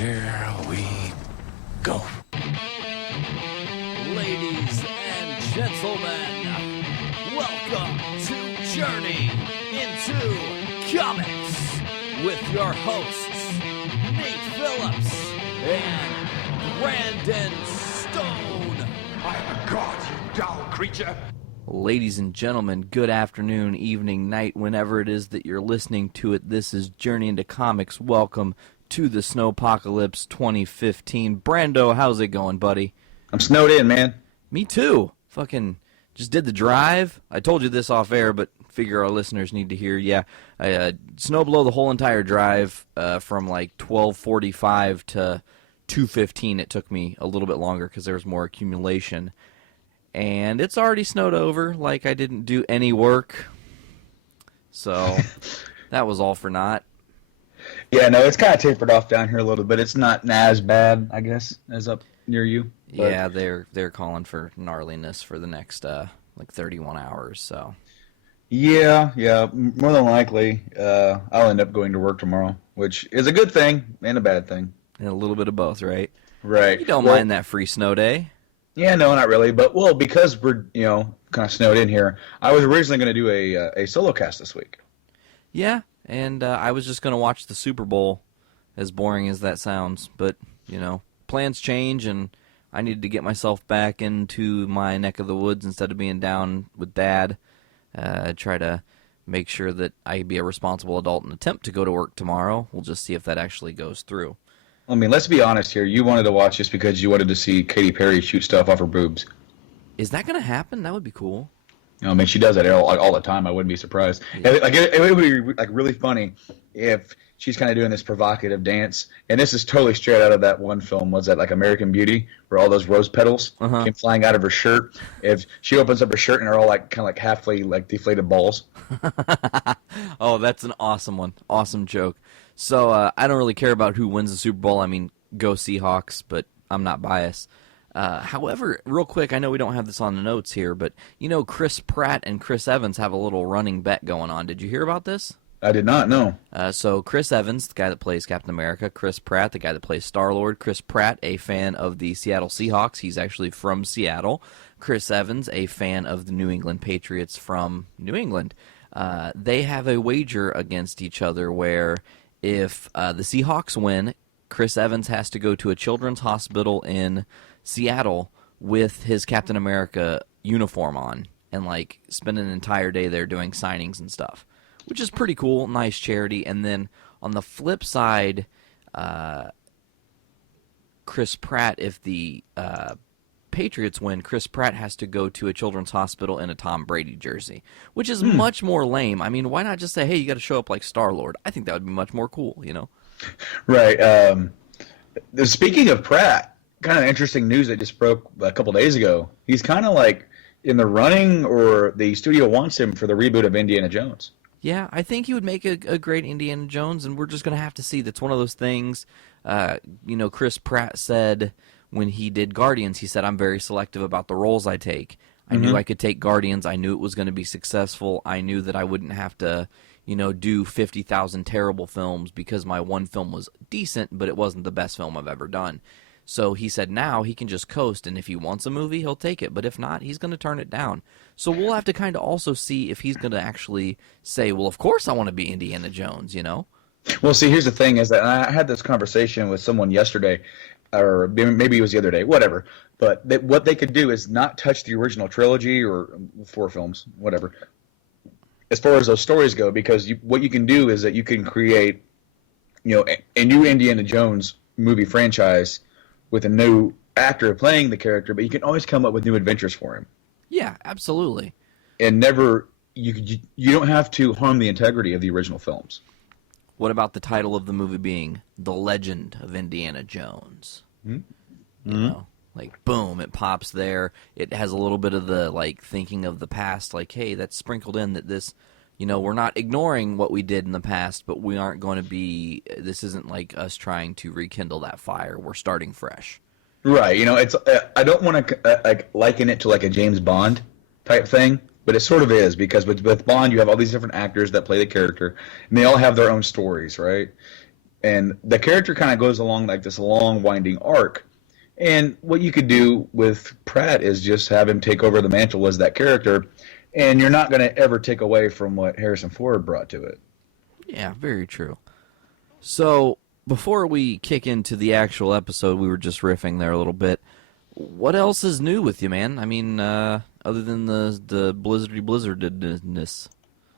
Here we go. Ladies and gentlemen, welcome to Journey into Comics with your hosts, Nate Phillips and Brandon Stone. I am a god, you dull creature. Ladies and gentlemen, good afternoon, evening, night, whenever it is that you're listening to it. This is Journey into Comics. Welcome to the Snowpocalypse 2015. Brando, how's it going, buddy? I'm snowed in, man. Me too. Fucking just did the drive. I told you this off air, but figure our listeners need to hear. Yeah, I snow blow the whole entire drive from like 12:45 to 2:15. It took me a little bit longer because there was more accumulation. And it's already snowed over, like I didn't do any work. So that was all for naught. Yeah, no, it's kind of tapered off down here a little bit. It's not as bad, I guess, as up near you. But Yeah, they're calling for gnarliness for the next like 31 hours. So yeah, more than likely, I'll end up going to work tomorrow, which is a good thing and a bad thing. and a little bit of both, right? Right. You don't Well, mind that free snow day. Yeah, no, not really. But, well, because we're, kind of snowed in here, I was originally going to do a solo cast this week. Yeah, and I was just going to watch the Super Bowl, as boring as that sounds. But, plans change, and I needed to get myself back into my neck of the woods instead of being down with Dad. Try to make sure that I can be a responsible adult and attempt to go to work tomorrow. We'll just see if that actually goes through. I mean, let's be honest here. You wanted to watch this because you wanted to see Katy Perry shoot stuff off her boobs. Is that going to happen? That would be cool. I mean, she does that all the time. I wouldn't be surprised. Yeah. It would be like really funny if she's kind of doing this provocative dance. And this is totally straight out of that one film. Was that like American Beauty, where all those rose petals came flying out of her shirt? If she opens up her shirt and they're all like kind of like halfway like deflated balls. Oh, that's an awesome one. Awesome joke. So I don't really care about who wins the Super Bowl. I mean, go Seahawks, but I'm not biased. However, real quick, I know we don't have this on the notes here, but Chris Pratt and Chris Evans have a little running bet going on. Did you hear about this? I did not know. So Chris Evans, the guy that plays Captain America, Chris Pratt, the guy that plays Star-Lord, Chris Pratt, a fan of the Seattle Seahawks. He's actually from Seattle. Chris Evans, a fan of the New England Patriots from New England. They have a wager against each other where if the Seahawks win, Chris Evans has to go to a children's hospital in Seattle with his Captain America uniform on and like spend an entire day there doing signings and stuff, which is pretty cool. Nice charity. And then on the flip side, Chris Pratt, if the Patriots win, Chris Pratt has to go to a children's hospital in a Tom Brady jersey, which is much more lame. I mean, why not just say, hey, you got to show up like Star-Lord? I think that would be much more cool, Right. Speaking of Pratt, kind of interesting news that just broke a couple days ago. He's kind of like in the running, or the studio wants him for the reboot of Indiana Jones. Yeah, I think he would make a great Indiana Jones, and we're just going to have to see. That's one of those things, Chris Pratt said when he did Guardians, he said, I'm very selective about the roles I take. I knew I could take Guardians. I knew it was going to be successful. I knew that I wouldn't have to, do 50,000 terrible films because my one film was decent, but it wasn't the best film I've ever done. So he said now he can just coast, and if he wants a movie, he'll take it. But if not, he's going to turn it down. So we'll have to kind of also see if he's going to actually say, well, of course I want to be Indiana Jones, Well, see, here's the thing is that I had this conversation with someone yesterday, or maybe it was the other day, whatever. But what they could do is not touch the original trilogy or 4 films, whatever, as far as those stories go, because what you can do is that you can create, a new Indiana Jones movie franchise with a new actor playing the character, but you can always come up with new adventures for him. Yeah, absolutely. And you don't have to harm the integrity of the original films. What about the title of the movie being The Legend of Indiana Jones? Like, boom, it pops there. It has a little bit of the, like, thinking of the past, like, hey, that's sprinkled in that this, we're not ignoring what we did in the past, but we aren't going to be, this isn't like us trying to rekindle that fire. We're starting fresh. Right. It's I don't want to liken it to like a James Bond type thing, but it sort of is, because with Bond, you have all these different actors that play the character, and they all have their own stories, right? and the character kind of goes along like this long winding arc. And what you could do with Pratt is just have him take over the mantle as that character, and you're not going to ever take away from what Harrison Ford brought to it. Yeah, very true. So, before we kick into the actual episode, we were just riffing there a little bit. What else is new with you, man? I mean, other than the blizzardedness.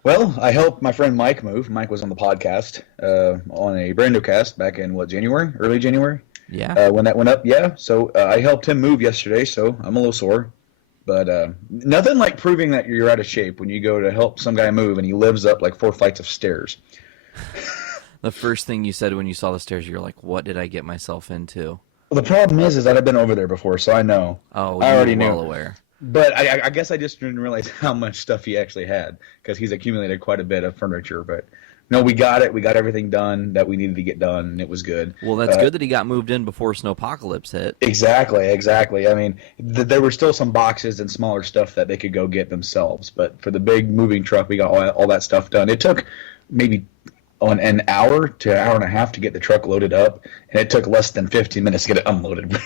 Well, I helped my friend Mike move. Mike was on the podcast on a Brando cast back in, January? Early January? Yeah. When that went up, yeah. So I helped him move yesterday, so I'm a little sore. But nothing like proving that you're out of shape when you go to help some guy move and he lives up like 4 flights of stairs. The first thing you said when you saw the stairs, you're like, what did I get myself into? Well, the problem is that I've been over there before, so I know. Oh, I already well knew. aware. But I guess I just didn't realize how much stuff he actually had because he's accumulated quite a bit of furniture. But no, we got it. We got everything done that we needed to get done, and it was good. Well, that's good that he got moved in before Snowpocalypse hit. Exactly. I mean, there were still some boxes and smaller stuff that they could go get themselves. But for the big moving truck, we got all that stuff done. It took maybe an hour to an hour and a half to get the truck loaded up, and it took less than 15 minutes to get it unloaded.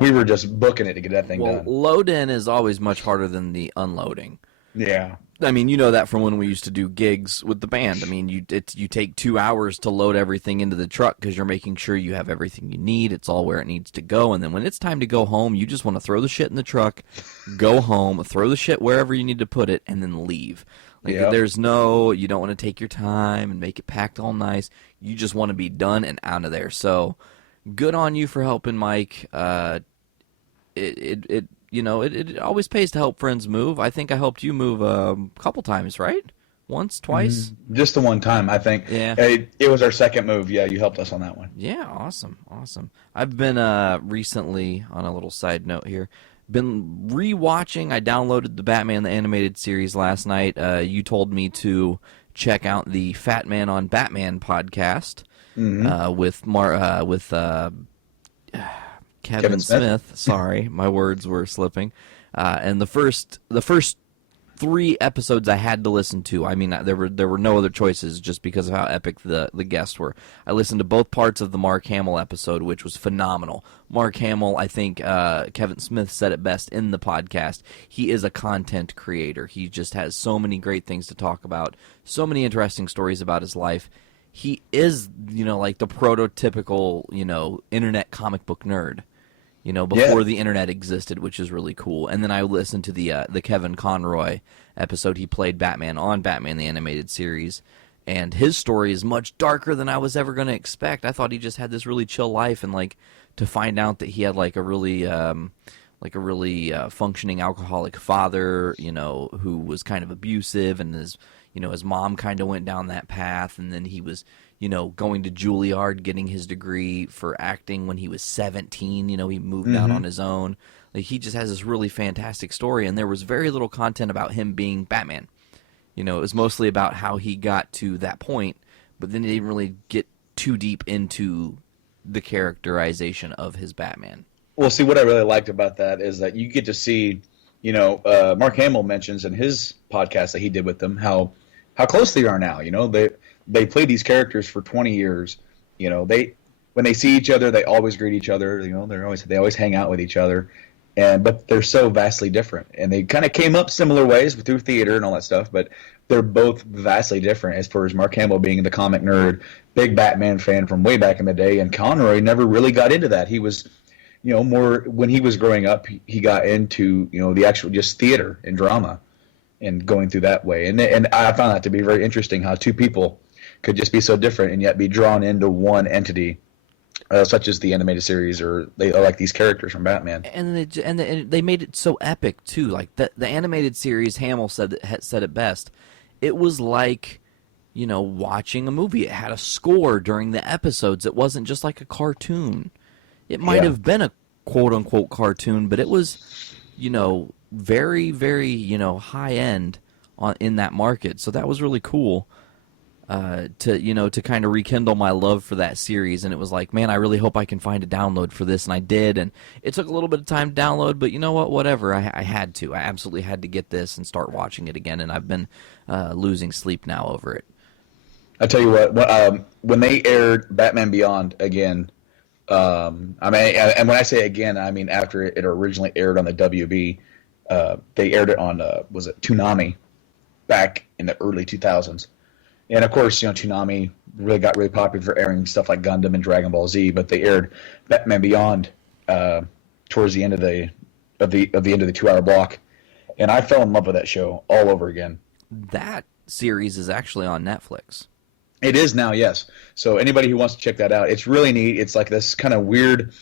We were just booking it to get that thing done. Load in is always much harder than the unloading. Yeah. I mean, you know that from when we used to do gigs with the band. I mean, you take 2 hours to load everything into the truck because you're making sure you have everything you need. It's all where it needs to go. And then when it's time to go home, you just want to throw the shit in the truck, go home, throw the shit wherever you need to put it, and then leave. Like, Yep. You don't want to take your time and make it packed all nice. You just want to be done and out of there. So, good on you for helping Mike. It always pays to help friends move. I think I helped you move a couple times, right? Once, twice? Just the one time, I think. Yeah. It was our second move. Yeah, you helped us on that one. Yeah, awesome. I've been recently, on a little side note here, been rewatching. I downloaded the Batman the Animated Series last night. You told me to check out the Fat Man on Batman podcast with Kevin Smith. Sorry, my words were slipping. And the first 3 episodes I had to listen to. I mean, there were no other choices just because of how epic the guests were. I listened to both parts of the Mark Hamill episode, which was phenomenal. Mark Hamill, I think Kevin Smith said it best in the podcast. He is a content creator. He just has so many great things to talk about, so many interesting stories about his life. He is, like the prototypical, internet comic book nerd. Before the internet existed, which is really cool. And then I listened to the Kevin Conroy episode. He played Batman on Batman the Animated Series, and his story is much darker than I was ever going to expect. I thought he just had this really chill life, and to find out that he had a really functioning alcoholic father, who was kind of abusive, and his mom kind of went down that path, and then he was going to Juilliard, getting his degree for acting when he was 17. He moved out on his own. He just has this really fantastic story, and there was very little content about him being Batman. It was mostly about how he got to that point, but then he didn't really get too deep into the characterization of his Batman. Well, see, what I really liked about that is that you get to see, Mark Hamill mentions in his podcast that he did with them how close they are now. They play these characters for 20 years. When they see each other, they always greet each other. They always hang out with each other, but they're so vastly different. And they kind of came up similar ways through theater and all that stuff, but they're both vastly different. As far as Mark Hamill being the comic nerd, big Batman fan from way back in the day, and Conroy never really got into that. He was, more when he was growing up, he got into the actual just theater and drama, and going through that way. And I found that to be very interesting how two people could just be so different and yet be drawn into one entity, such as the animated series, or they are like these characters from Batman. And they made it so epic too. Like the animated series, Hamill said it best. It was like, watching a movie. It had a score during the episodes. It wasn't just like a cartoon. It might have been a quote unquote cartoon, but it was, very, very, high end in that market. So that was really cool. To kind of rekindle my love for that series, and it was like, man, I really hope I can find a download for this, and I did, and it took a little bit of time to download, but you know what, whatever, I had to. I absolutely had to get this and start watching it again, and I've been losing sleep now over it. I tell you what, when they aired Batman Beyond again, I mean, and when I say again, I mean after it originally aired on the WB, they aired it on was it Toonami back in the early 2000s, and of course, Toonami really got really popular for airing stuff like Gundam and Dragon Ball Z, but they aired Batman Beyond towards the end of the end of the 2 hour block, and I fell in love with that show all over again. That series is actually on Netflix. It is now, yes. So anybody who wants to check that out, it's really neat. It's like this kind of weird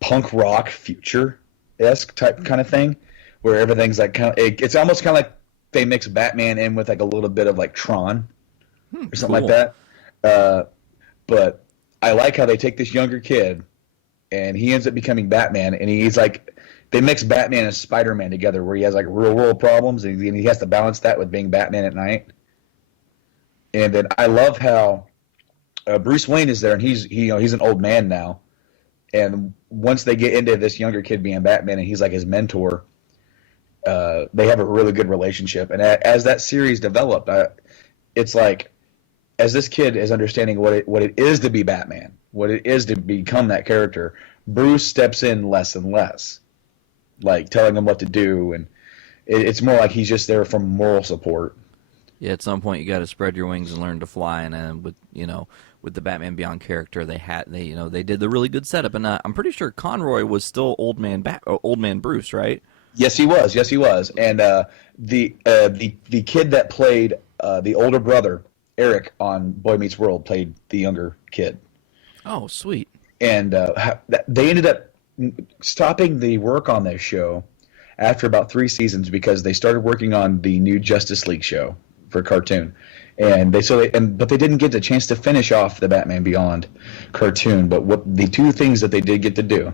punk rock future-esque type kind of thing, where everything's like it's almost kind of like they mix Batman in with like a little bit of like Tron or something cool. like that. But I like how they take this younger kid and he ends up becoming Batman, and he's like they mix Batman and Spider-Man together, where he has like real world problems and he has to balance that with being Batman at night. And then I love how Bruce Wayne is there, and he's an old man now. And once they get into this younger kid being Batman, and he's like his mentor, they have a really good relationship. And as that series developed, it's like as this kid is understanding what it is to be Batman, what it is to become that character, Bruce steps in less and less, like telling him what to do, and it's more like he's just there for moral support. Yeah, at some point you got to spread your wings and learn to fly, and with the Batman Beyond character, they did the really good setup, and I'm pretty sure Conroy was still old man Bruce, right? Yes, he was. Yes, he was. And the kid that played the older brother, Eric, on Boy Meets World, played the younger kid. Oh, sweet. And they ended up stopping the work on this show after about 3 seasons because they started working on the new Justice League show for cartoon, but they didn't get the chance to finish off the Batman Beyond cartoon. But what the 2 things that they did get to do,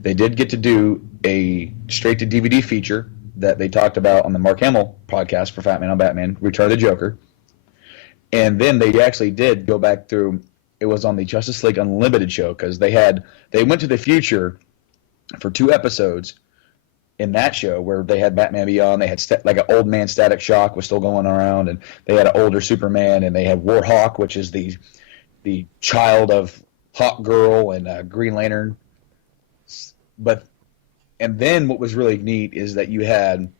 they did get to do a straight to DVD feature that they talked about on the Mark Hamill podcast for Fat Man on Batman, Return of the Joker, and then they actually did go back through. It was on the Justice League Unlimited show because they went to the future for 2 episodes. In that show, where they had Batman Beyond, they had like an old man Static Shock was still going around, and they had an older Superman, and they had Warhawk, which is the child of Hawk Girl and Green Lantern. And then what was really neat is that you had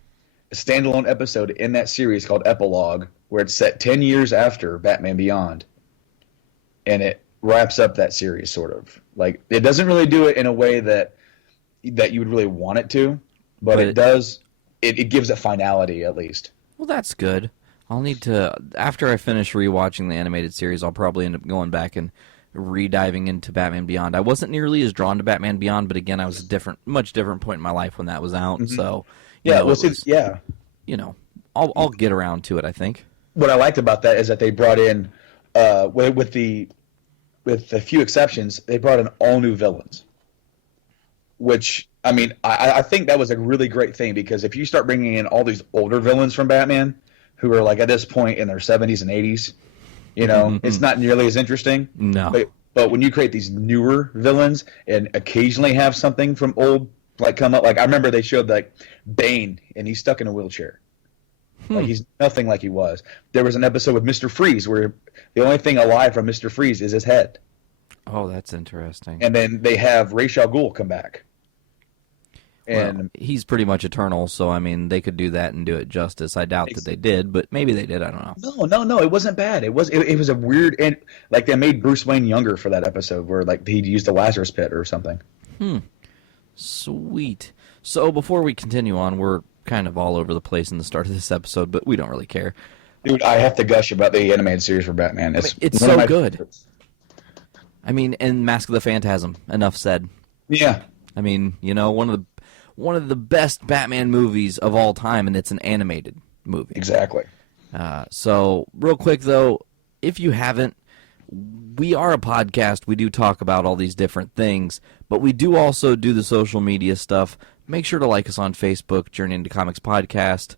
a standalone episode in that series called Epilogue, where it's set 10 years after Batman Beyond, and it wraps up that series sort of. Like it doesn't really do it in a way that you would really want it to. But it does. It gives it finality, at least. Well, that's good. I'll need to, after I finish rewatching the animated series, I'll probably end up going back and re-diving into Batman Beyond. I wasn't nearly as drawn to Batman Beyond, but again, I was much different point in my life when that was out. Mm-hmm. So, I'll get around to it, I think. What I liked about that is that they brought in, with a few exceptions, they brought in all new villains, which. I mean, I think that was a really great thing because if you start bringing in all these older villains from Batman who are like at this point in their 70s and 80s, it's not nearly as interesting. No. But when you create these newer villains and occasionally have something from old like come up, like I remember they showed like Bane and he's stuck in a wheelchair. Like he's nothing like he was. There was an episode with Mr. Freeze where the only thing alive from Mr. Freeze is his head. Oh, that's interesting. And then they have Ra's al Ghul come back. And he's pretty much eternal, so I mean, they could do that and do it justice. I doubt that they did, but maybe they did. I don't know. No, it wasn't bad. It was a weird, and like they made Bruce Wayne younger for that episode, where like he used the Lazarus Pit or something. Sweet. So before we continue on, we're kind of all over the place in the start of this episode, but we don't really care. Dude, I have to gush about the animated series for Batman. It's so good. Favorites. I mean, and Mask of the Phantasm. Enough said. Yeah. I mean, one of the best Batman movies of all time, and it's an animated movie. Exactly. So, real quick, though, if you haven't, we are a podcast. We do talk about all these different things, but we do also do the social media stuff. Make sure to like us on Facebook. Journey into Comics Podcast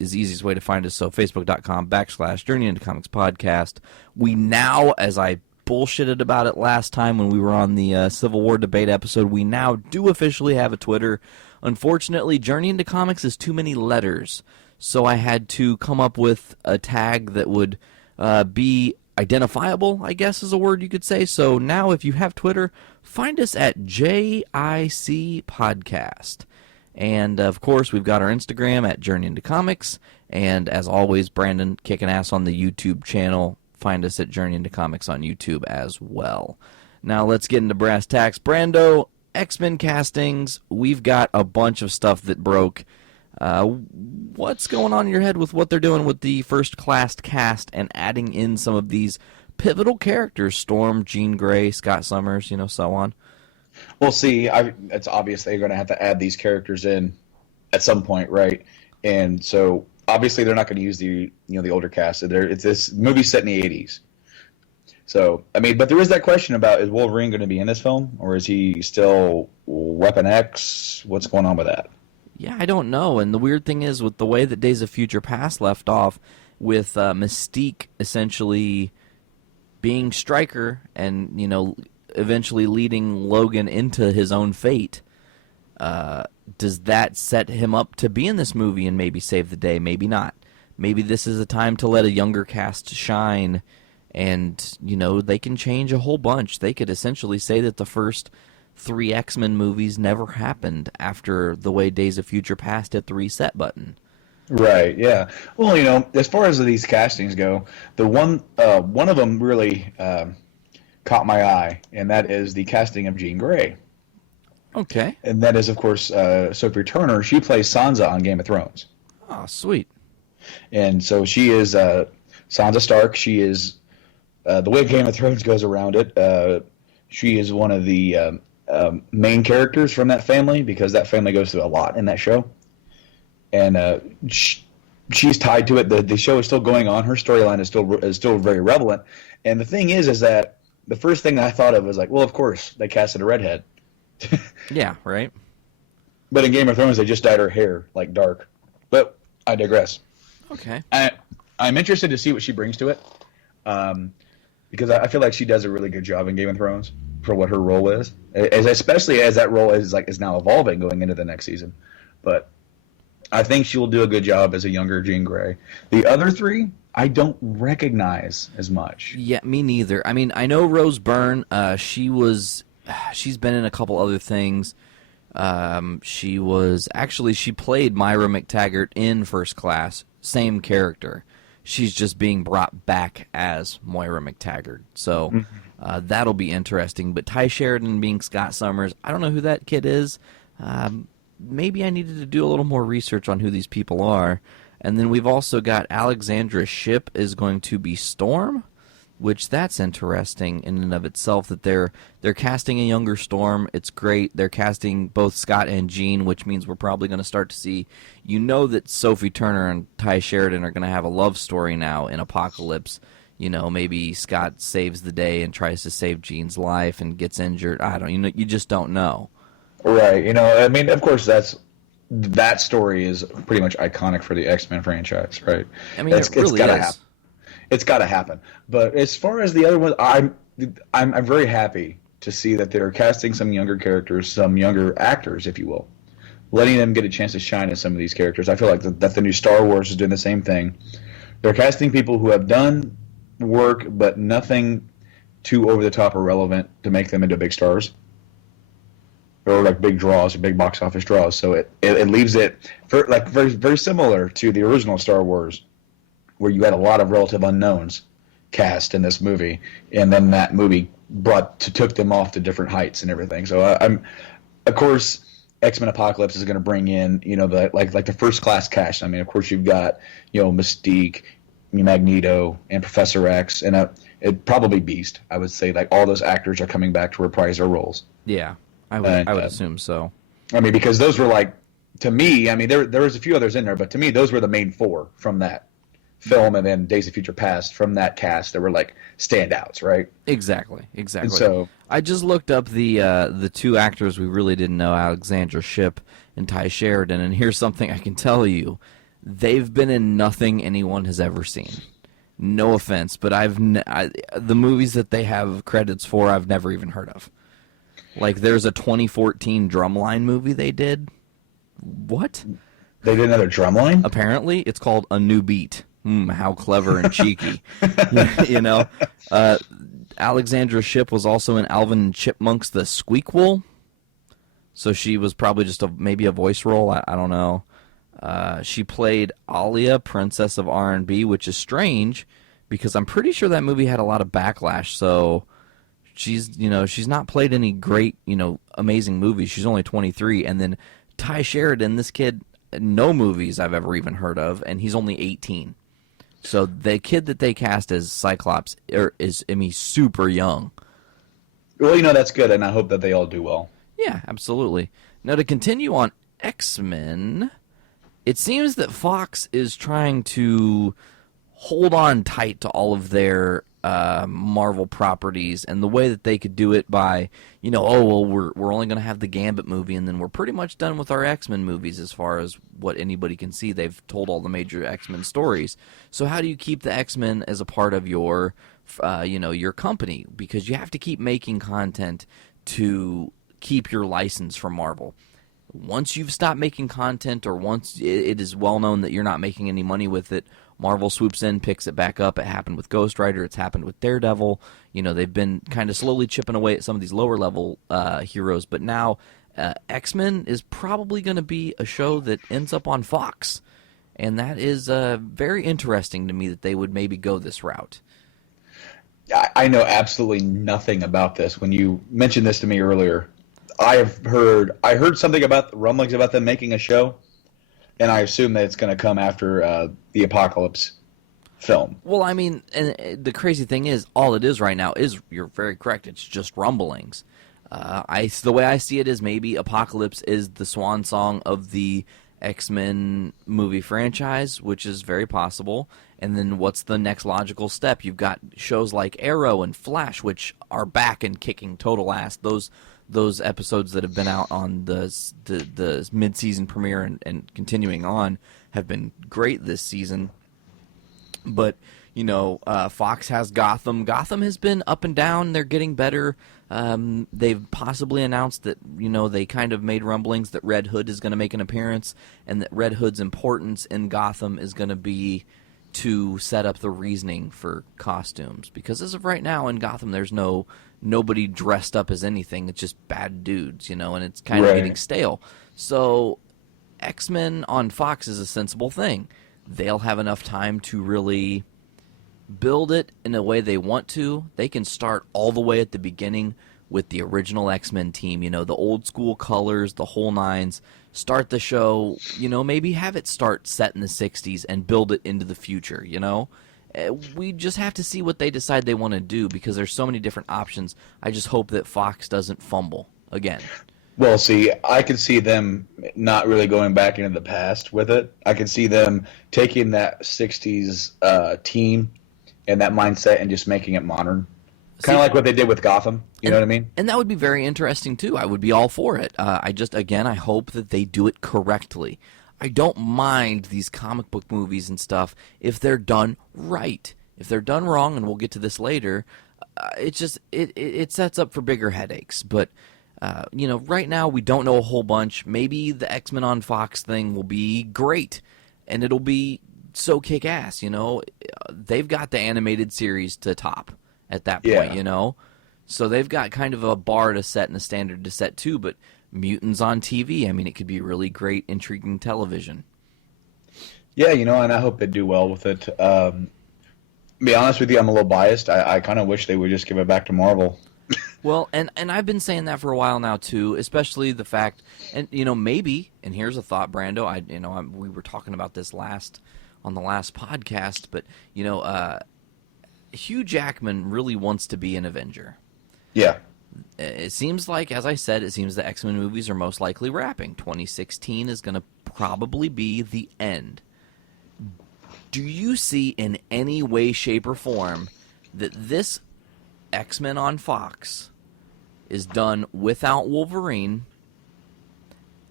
is the easiest way to find us, so facebook.com/Journey into Comics Podcast. We now, as I bullshitted about it last time when we were on the Civil War debate episode, we now do officially have a Twitter. Unfortunately, Journey into Comics is too many letters, so I had to come up with a tag that would be identifiable, I guess is a word you could say. So now if you have Twitter, find us at JIC Podcast. And, of course, we've got our Instagram at Journey into Comics. And, as always, Brandon kicking ass on the YouTube channel. Find us at Journey into Comics on YouTube as well. Now let's get into brass tacks. Brando, X-Men castings. We've got a bunch of stuff that broke. What's going on in your head with what they're doing with the first class cast and adding in some of these pivotal characters? Storm, Jean Grey, Scott Summers, so on. Well, see, it's obvious they're going to have to add these characters in at some point, right? And so obviously they're not going to use the older cast. It's this movie set in the 80s. So, but there is that question about, is Wolverine going to be in this film, or is he still Weapon X? What's going on with that? Yeah, I don't know. And the weird thing is, with the way that Days of Future Past left off, with Mystique essentially being Stryker and, eventually leading Logan into his own fate, does that set him up to be in this movie and maybe save the day? Maybe not. Maybe this is a time to let a younger cast shine, and, they can change a whole bunch. They could essentially say that the first 3 X-Men movies never happened after the way Days of Future Past hit the reset button. Right, yeah. Well, as far as these castings go, the one of them really caught my eye, and that is the casting of Jean Grey. Okay. And that is, of course, Sophie Turner. She plays Sansa on Game of Thrones. Oh, sweet. And so she is Sansa Stark. She is, the way Game of Thrones goes around it, she is one of the main characters from that family, because that family goes through a lot in that show. And she's tied to it. The show is still going on. Her storyline is still very relevant. And the thing is that the first thing I thought of was like, well, of course, they casted a redhead. Yeah, right. But in Game of Thrones, they just dyed her hair like dark. But I digress. Okay. I'm interested to see what she brings to it, because I feel like she does a really good job in Game of Thrones for what her role is, especially as that role is now evolving going into the next season. But I think she will do a good job as a younger Jean Grey. The other 3, I don't recognize as much. Yeah, me neither. I know Rose Byrne. She's been in a couple other things. She played Myra McTaggart in First Class, same character. She's just being brought back as Moira McTaggart. So that'll be interesting. But Ty Sheridan being Scott Summers, I don't know who that kid is. Maybe I needed to do a little more research on who these people are. And then we've also got Alexandra Shipp is going to be Storm, which that's interesting in and of itself, that they're casting a younger Storm. It's great. They're casting both Scott and Jean, which means we're probably going to start to see, that Sophie Turner and Ty Sheridan are going to have a love story now in Apocalypse. Maybe Scott saves the day and tries to save Jean's life and gets injured. I don't, you just don't know. Right. Of course, that story is pretty much iconic for the X-Men franchise, right? It really is. It's got to happen. But as far as the other ones, I'm very happy to see that they're casting some younger characters, some younger actors, if you will, letting them get a chance to shine as some of these characters. I feel like that the new Star Wars is doing the same thing. They're casting people who have done work, but nothing too over the top or relevant to make them into big stars, or like big draws or big box office draws. So it leaves it very, very similar to the original Star Wars, where you had a lot of relative unknowns cast in this movie, and then that movie took them off to different heights and everything. So of course, X-Men Apocalypse is going to bring in the first class cast. Of course, you've got Mystique, Magneto, and Professor X, and it probably Beast. I would say all those actors are coming back to reprise their roles. Yeah, I would assume so. Because those were to me. There was a few others in there, but to me, those were the main 4 from that film, and then Days of Future Past from that cast that were standouts, right? Exactly. And so I just looked up the 2 actors we really didn't know, Alexandra Shipp and Ty Sheridan, and here's something I can tell you. They've been in nothing anyone has ever seen. No offense, but the movies that they have credits for, I've never even heard of. There's a 2014 Drumline movie they did. What? They did another Drumline? Apparently, it's called A New Beat. How clever and cheeky. you know, Alexandra Shipp was also in Alvin and Chipmunks The Squeakquel. So she was probably just maybe a voice role. I don't know. She played Alia, Princess of R&B, which is strange because I'm pretty sure that movie had a lot of backlash. So she's not played any great, amazing movies. She's only 23. And then Ty Sheridan, this kid, no movies I've ever even heard of, and he's only 18. So the kid that they cast as Cyclops is super young. Well, that's good, and I hope that they all do well. Yeah, absolutely. Now, to continue on X-Men, it seems that Fox is trying to hold on tight to all of their Marvel properties, and the way that they could do it by, we're only going to have the Gambit movie, and then we're pretty much done with our X-Men movies as far as what anybody can see. They've told all the major X-Men stories. So how do you keep the X-Men as a part of your, your company? Because you have to keep making content to keep your license from Marvel. Once you've stopped making content, or once it is well known that you're not making any money with it, Marvel swoops in, picks it back up. It happened with Ghost Rider. It's happened with Daredevil. They've been kind of slowly chipping away at some of these lower level heroes. But now X-Men is probably going to be a show that ends up on Fox. And that is very interesting to me that they would maybe go this route. I know absolutely nothing about this. When you mentioned this to me earlier, I heard something about the rumblings about them making a show, and I assume that it's going to come after the Apocalypse film. Well, I mean, and the crazy thing is, all it is right now is, you're very correct, it's just rumblings. The way I see it is maybe Apocalypse is the swan song of the X-Men movie franchise, which is very possible. And then what's the next logical step? You've got shows like Arrow and Flash, which are back and kicking total ass. Those episodes that have been out on the mid-season premiere and continuing on have been great this season. But, Fox has Gotham. Gotham has been up and down. They're getting better. They've possibly announced that, they kind of made rumblings that Red Hood is going to make an appearance, and that Red Hood's importance in Gotham is going to be to set up the reasoning for costumes. Because as of right now in Gotham, there's nobody dressed up as anything. It's just bad dudes, and it's kind of getting stale. So X-Men on Fox is a sensible thing. They'll have enough time to really build it in a way they want to. They can start all the way at the beginning with the original X-Men team, the old school colors, the whole nines. Start the show, maybe have it start set in the 60s and build it into the future, We just have to see what they decide they want to do, because there's so many different options. I just hope that Fox doesn't fumble again. Well, see, I can see them not really going back into the past with it. I can see them taking that 60s team and that mindset and just making it modern. Kind of like what they did with Gotham. You know what I mean? And that would be very interesting, too. I would be all for it. I hope that they do it correctly. I don't mind these comic book movies and stuff if they're done right. If they're done wrong, and we'll get to this later, it sets up for bigger headaches. But right now we don't know a whole bunch. Maybe the X-Men on Fox thing will be great, and it'll be so kick-ass. They've got the animated series to top at that point. So they've got kind of a bar to set and a standard to set too. But mutants on TV, it could be really great, intriguing television. Yeah, and I hope they do well with it. To be honest with you, I'm a little biased. I kind of wish they would just give it back to Marvel. Well, and I've been saying that for a while now too, especially the fact, and maybe, and here's a thought, Brando. We were talking about this on the last podcast, but Hugh Jackman really wants to be an Avenger. Yeah. It seems like, as I said, the X-Men movies are most likely wrapping. 2016 is going to probably be the end. Do you see in any way, shape, or form that this X-Men on Fox is done without Wolverine,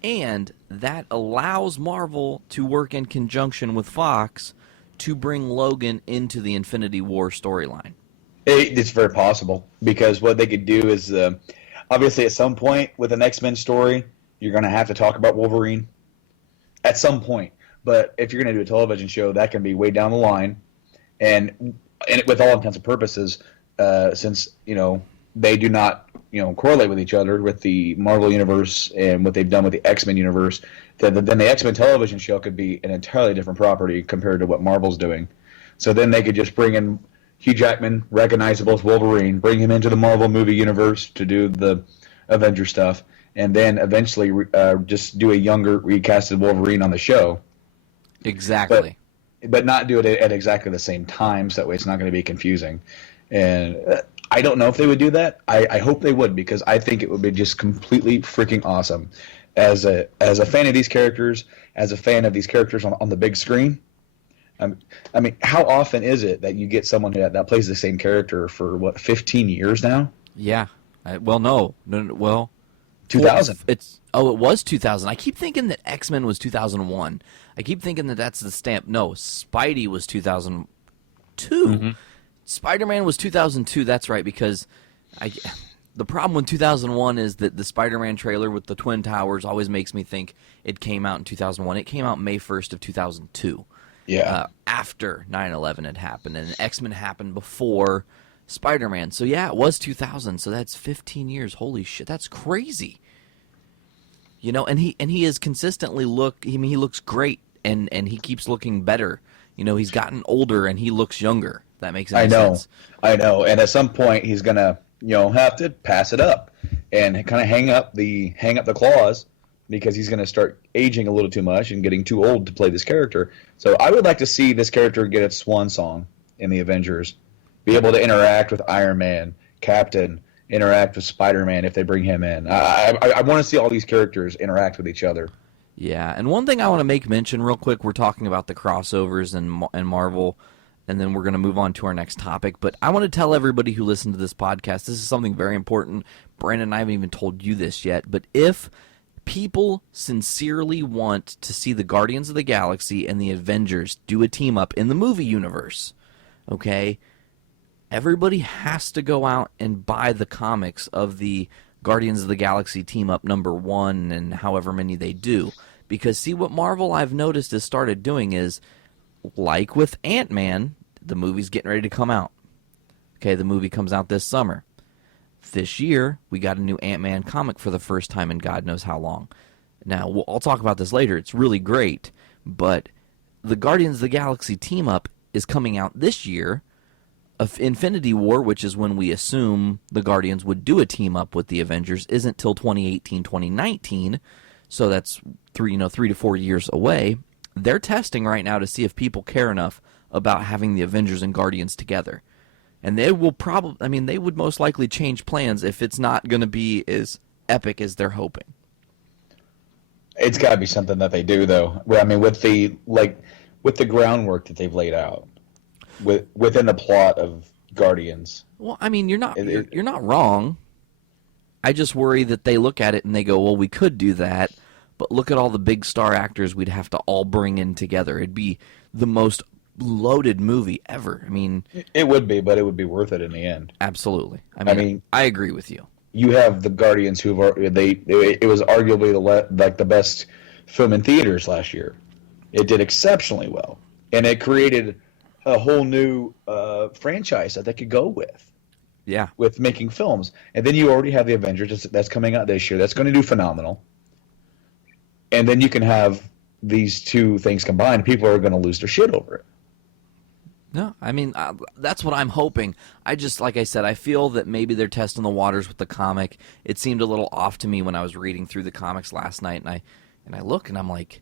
and that allows Marvel to work in conjunction with Fox to bring Logan into the Infinity War storyline? It's very possible, because what they could do is, obviously at some point with an X-Men story, you're going to have to talk about Wolverine. At some point. But if you're going to do a television show, that can be way down the line, and with all intents and purposes, since they do not correlate with each other with the Marvel universe and what they've done with the X-Men universe, then the X-Men television show could be an entirely different property compared to what Marvel's doing. So then they could just bring in Hugh Jackman, recognizable as Wolverine, bring him into the Marvel movie universe to do the Avenger stuff, and then eventually just do a younger recasted Wolverine on the show. Exactly. But not do it at exactly the same time, so that way it's not going to be confusing. And I don't know if they would do that. I hope they would, because I think it would be just completely freaking awesome. As a fan of these characters, as a fan of these characters on the big screen, I mean, how often is it that you get someone that plays the same character for 15 years now? Yeah. No. Well, 2000. It was 2000. I keep thinking that X-Men was 2001. I keep thinking that that's the stamp. No, Spidey was 2002. Mm-hmm. Spider-Man was 2002. That's right, because the problem with 2001 is that the Spider-Man trailer with the Twin Towers always makes me think it came out in 2001. It came out May 1st of 2002. Yeah. After 9/11 had happened, and X-Men happened before Spider-Man. So yeah, it was 2000. So that's 15 years. Holy shit, that's crazy. And he is consistently he looks great, and he keeps looking better. He's gotten older and he looks younger. That makes any sense. I know. And at some point he's gonna have to pass it up and kind of hang up the claws, because he's going to start aging a little too much and getting too old to play this character. So I would like to see this character get its swan song in the Avengers, be able to interact with Iron Man, Captain, interact with Spider-Man if they bring him in. I want to see all these characters interact with each other. Yeah, and one thing I want to make mention real quick, we're talking about the crossovers and Marvel, and then we're going to move on to our next topic. But I want to tell everybody who listened to this podcast, this is something very important. Brandon and I haven't even told you this yet, but if people sincerely want to see the Guardians of the Galaxy and the Avengers do a team up in the movie universe, okay, everybody has to go out and buy the comics of the Guardians of the Galaxy team up #1 and however many they do. Because see, what Marvel I've noticed has started doing is, like with Ant-Man, the movie's getting ready to come out. Okay, the movie comes out this summer. This year, we got a new Ant-Man comic for the first time in God knows how long. Now, I'll talk about this later. It's really great. But the Guardians of the Galaxy team-up is coming out this year. Of Infinity War, which is when we assume the Guardians would do a team-up with the Avengers, isn't till 2018, 2019. So that's 3 to 4 years away. They're testing right now to see if people care enough about having the Avengers and Guardians together. And they will they would most likely change plans if it's not going to be as epic as they're hoping. It's got to be something that they do, though. I mean, with the groundwork that they've laid out within the plot of Guardians. Well, I mean, you're not wrong. I just worry that they look at it and they go, "Well, we could do that, but look at all the big star actors we'd have to all bring in together. It'd be the most loaded movie ever." I mean, it would be, but it would be worth it in the end. Absolutely. I mean, I agree with you. You have the Guardians it was arguably the best film in theaters last year. It did exceptionally well, and it created a whole new franchise that they could go with. Yeah, with making films. And then you already have the Avengers that's coming out this year. That's going to do phenomenal. And then you can have these two things combined. People are going to lose their shit over it. No, I mean, that's what I'm hoping. I just, like I said, I feel that maybe they're testing the waters with the comic. It seemed a little off to me when I was reading through the comics last night, and I look and I'm like,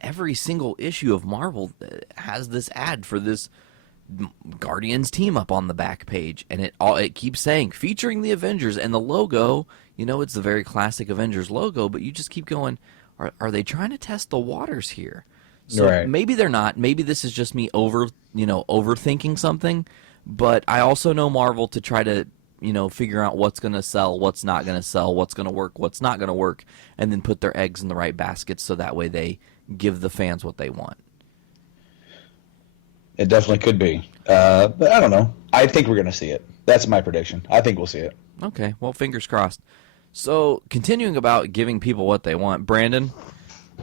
every single issue of Marvel has this ad for this Guardians team up on the back page, and it keeps saying featuring the Avengers, and the logo, it's the very classic Avengers logo, but you just keep going, are they trying to test the waters here? So right. Maybe they're not. Maybe this is just me overthinking something, but I also know Marvel to try to figure out what's going to sell, what's not going to sell, what's going to work, what's not going to work, and then put their eggs in the right baskets so that way they give the fans what they want. It definitely could be. But I don't know. I think we're going to see it. That's my prediction. I think we'll see it. Okay, well, fingers crossed. So, continuing about giving people what they want, Brandon,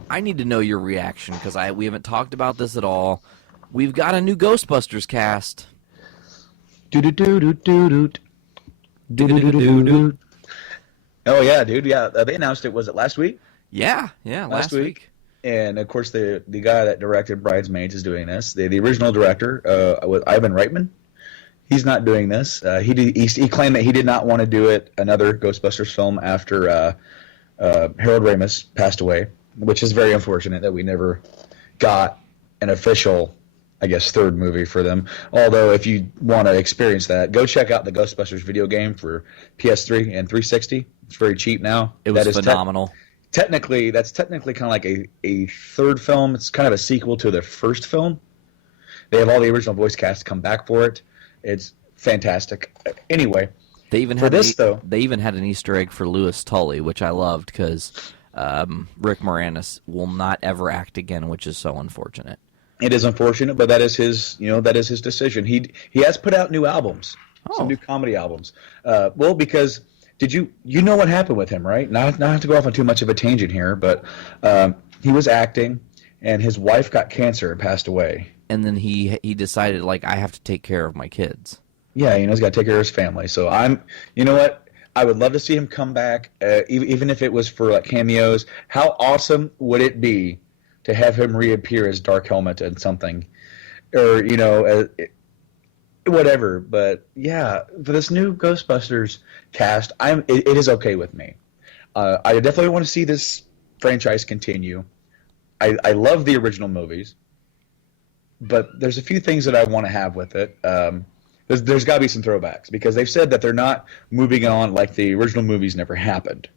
I need to know your reaction because we haven't talked about this at all. We've got a new Ghostbusters cast. Oh yeah, dude. Yeah, they announced it. Was it last week? Yeah, last week. And of course, the guy that directed Bridesmaids is doing this. The original director, with Ivan Reitman, he's not doing this. He claimed that he did not want to do it another Ghostbusters film after Harold Ramis passed away, which is very unfortunate that we never got an official, I guess, third movie for them. Although, if you want to experience that, go check out the Ghostbusters video game for PS3 and 360. It's very cheap now. It was phenomenal. That's technically kind of like a third film. It's kind of a sequel to the first film. They have all the original voice cast come back for it. It's fantastic. Anyway, they even had an Easter egg for Louis Tully, which I loved because Rick Moranis will not ever act again, which is so unfortunate. It is unfortunate, but that is his decision. He has put out new albums, some new comedy albums. Because did you know what happened with him, right? Not to go off on too much of a tangent here, but he was acting, and his wife got cancer and passed away. And then he decided, like, I have to take care of my kids. Yeah, he's got to take care of his family. So you know what? I would love to see him come back, even if it was for like cameos. How awesome would it be to have him reappear as Dark Helmet and something, or whatever. But yeah, for this new Ghostbusters cast, it is okay with me. I definitely want to see this franchise continue. I love the original movies, but there's a few things that I want to have with it. There's got to be some throwbacks because they've said that they're not moving on like the original movies never happened.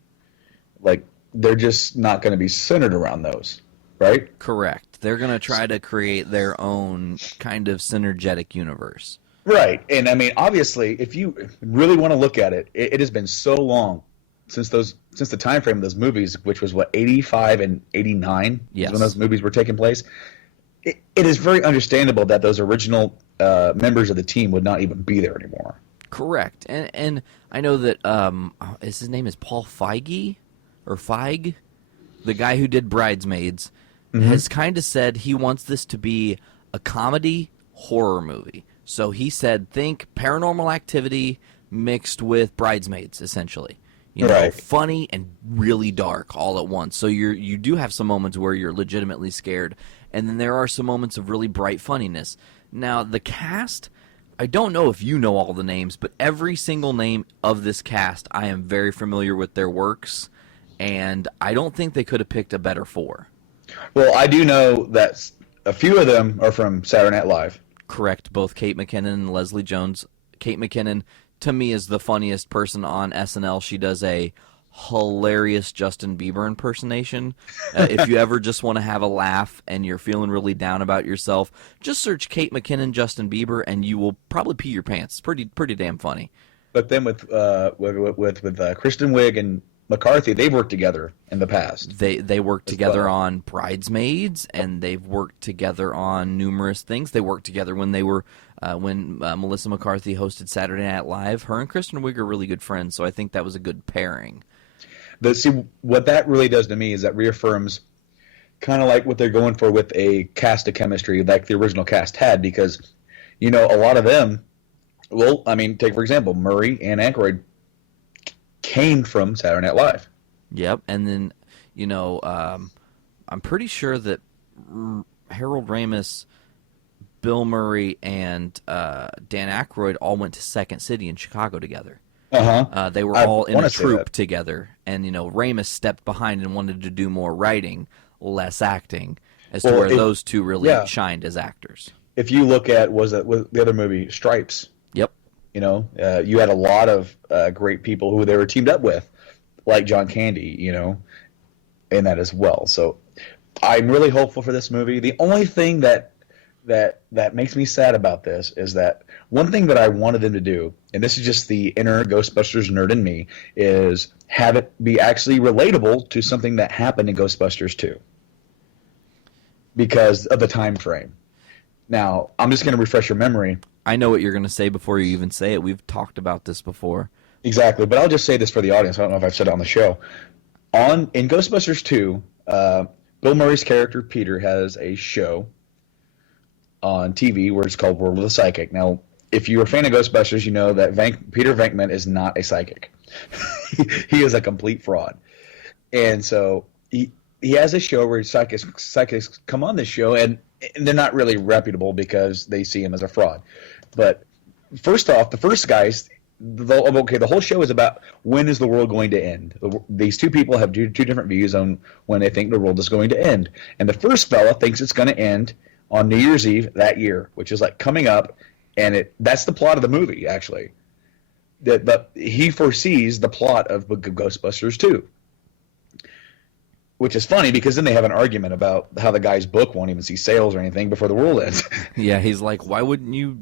Like they're just not going to be centered around those. Right? Correct. They're going to try to create their own kind of synergetic universe. Right. And I mean, obviously, if you really want to look at it, it has been so long since the time frame of those movies, which was 85 and 89, yes, when those movies were taking place. It is very understandable that those original members of the team would not even be there anymore. Correct. And I know that his name is Paul Feige or Feig, the guy who did Bridesmaids. Has kind of said he wants this to be a comedy horror movie. So he said, think Paranormal Activity mixed with Bridesmaids, essentially. Right. Funny and really dark all at once. So you do have some moments where you're legitimately scared, and then there are some moments of really bright funniness. Now, the cast, I don't know if you know all the names, but every single name of this cast, I am very familiar with their works, and I don't think they could have picked a better four. Well, I do know that a few of them are from Saturday Night Live. Correct. Both Kate McKinnon and Leslie Jones. Kate McKinnon, to me, is the funniest person on SNL. She does a hilarious Justin Bieber impersonation. If you ever just want to have a laugh and you're feeling really down about yourself, just search Kate McKinnon, Justin Bieber, and you will probably pee your pants. It's pretty damn funny. But then with Kristen Wiig and McCarthy, they've worked together in the past. They worked together on Bridesmaids, and they've worked together on numerous things. They worked together when they were when Melissa McCarthy hosted Saturday Night Live. Her and Kristen Wiig are really good friends, so I think that was a good pairing. See, what that really does to me is that reaffirms kind of like what they're going for with a cast of chemistry like the original cast had, because a lot of them. Well, I mean, take for example Murray and Aykroyd came from Saturday Night Live. Yep, and then I'm pretty sure that Harold Ramis, Bill Murray, and Dan Aykroyd all went to Second City in Chicago together. They were all in a troupe together, and Ramis stepped behind and wanted to do more writing, less acting, to where those two really shined as actors. If you look at was the other movie Stripes? Yep. You had a lot of great people who they were teamed up with, like John Candy, in that as well. So I'm really hopeful for this movie. The only thing that makes me sad about this is that one thing that I wanted them to do, and this is just the inner Ghostbusters nerd in me, is have it be actually relatable to something that happened in Ghostbusters 2 because of the time frame. Now, I'm just going to refresh your memory. I know what you're going to say before you even say it. We've talked about this before. Exactly, but I'll just say this for the audience. I don't know if I've said it on the show. In Ghostbusters 2, Bill Murray's character Peter has a show on TV where it's called World of the Psychic. Now, if you're a fan of Ghostbusters, you know that Peter Venkman is not a psychic. He is a complete fraud. And so he has a show where psychics come on this show, and they're not really reputable because they see him as a fraud. But first off, the first guys, the whole show is about when is the world going to end. These two people have two different views on when they think the world is going to end. And the first fella thinks it's going to end on New Year's Eve that year, which is like coming up, and that's the plot of the movie, actually. But he foresees the plot of Ghostbusters 2. Which is funny because then they have an argument about how the guy's book won't even see sales or anything before the world ends. Yeah, he's like, why wouldn't you,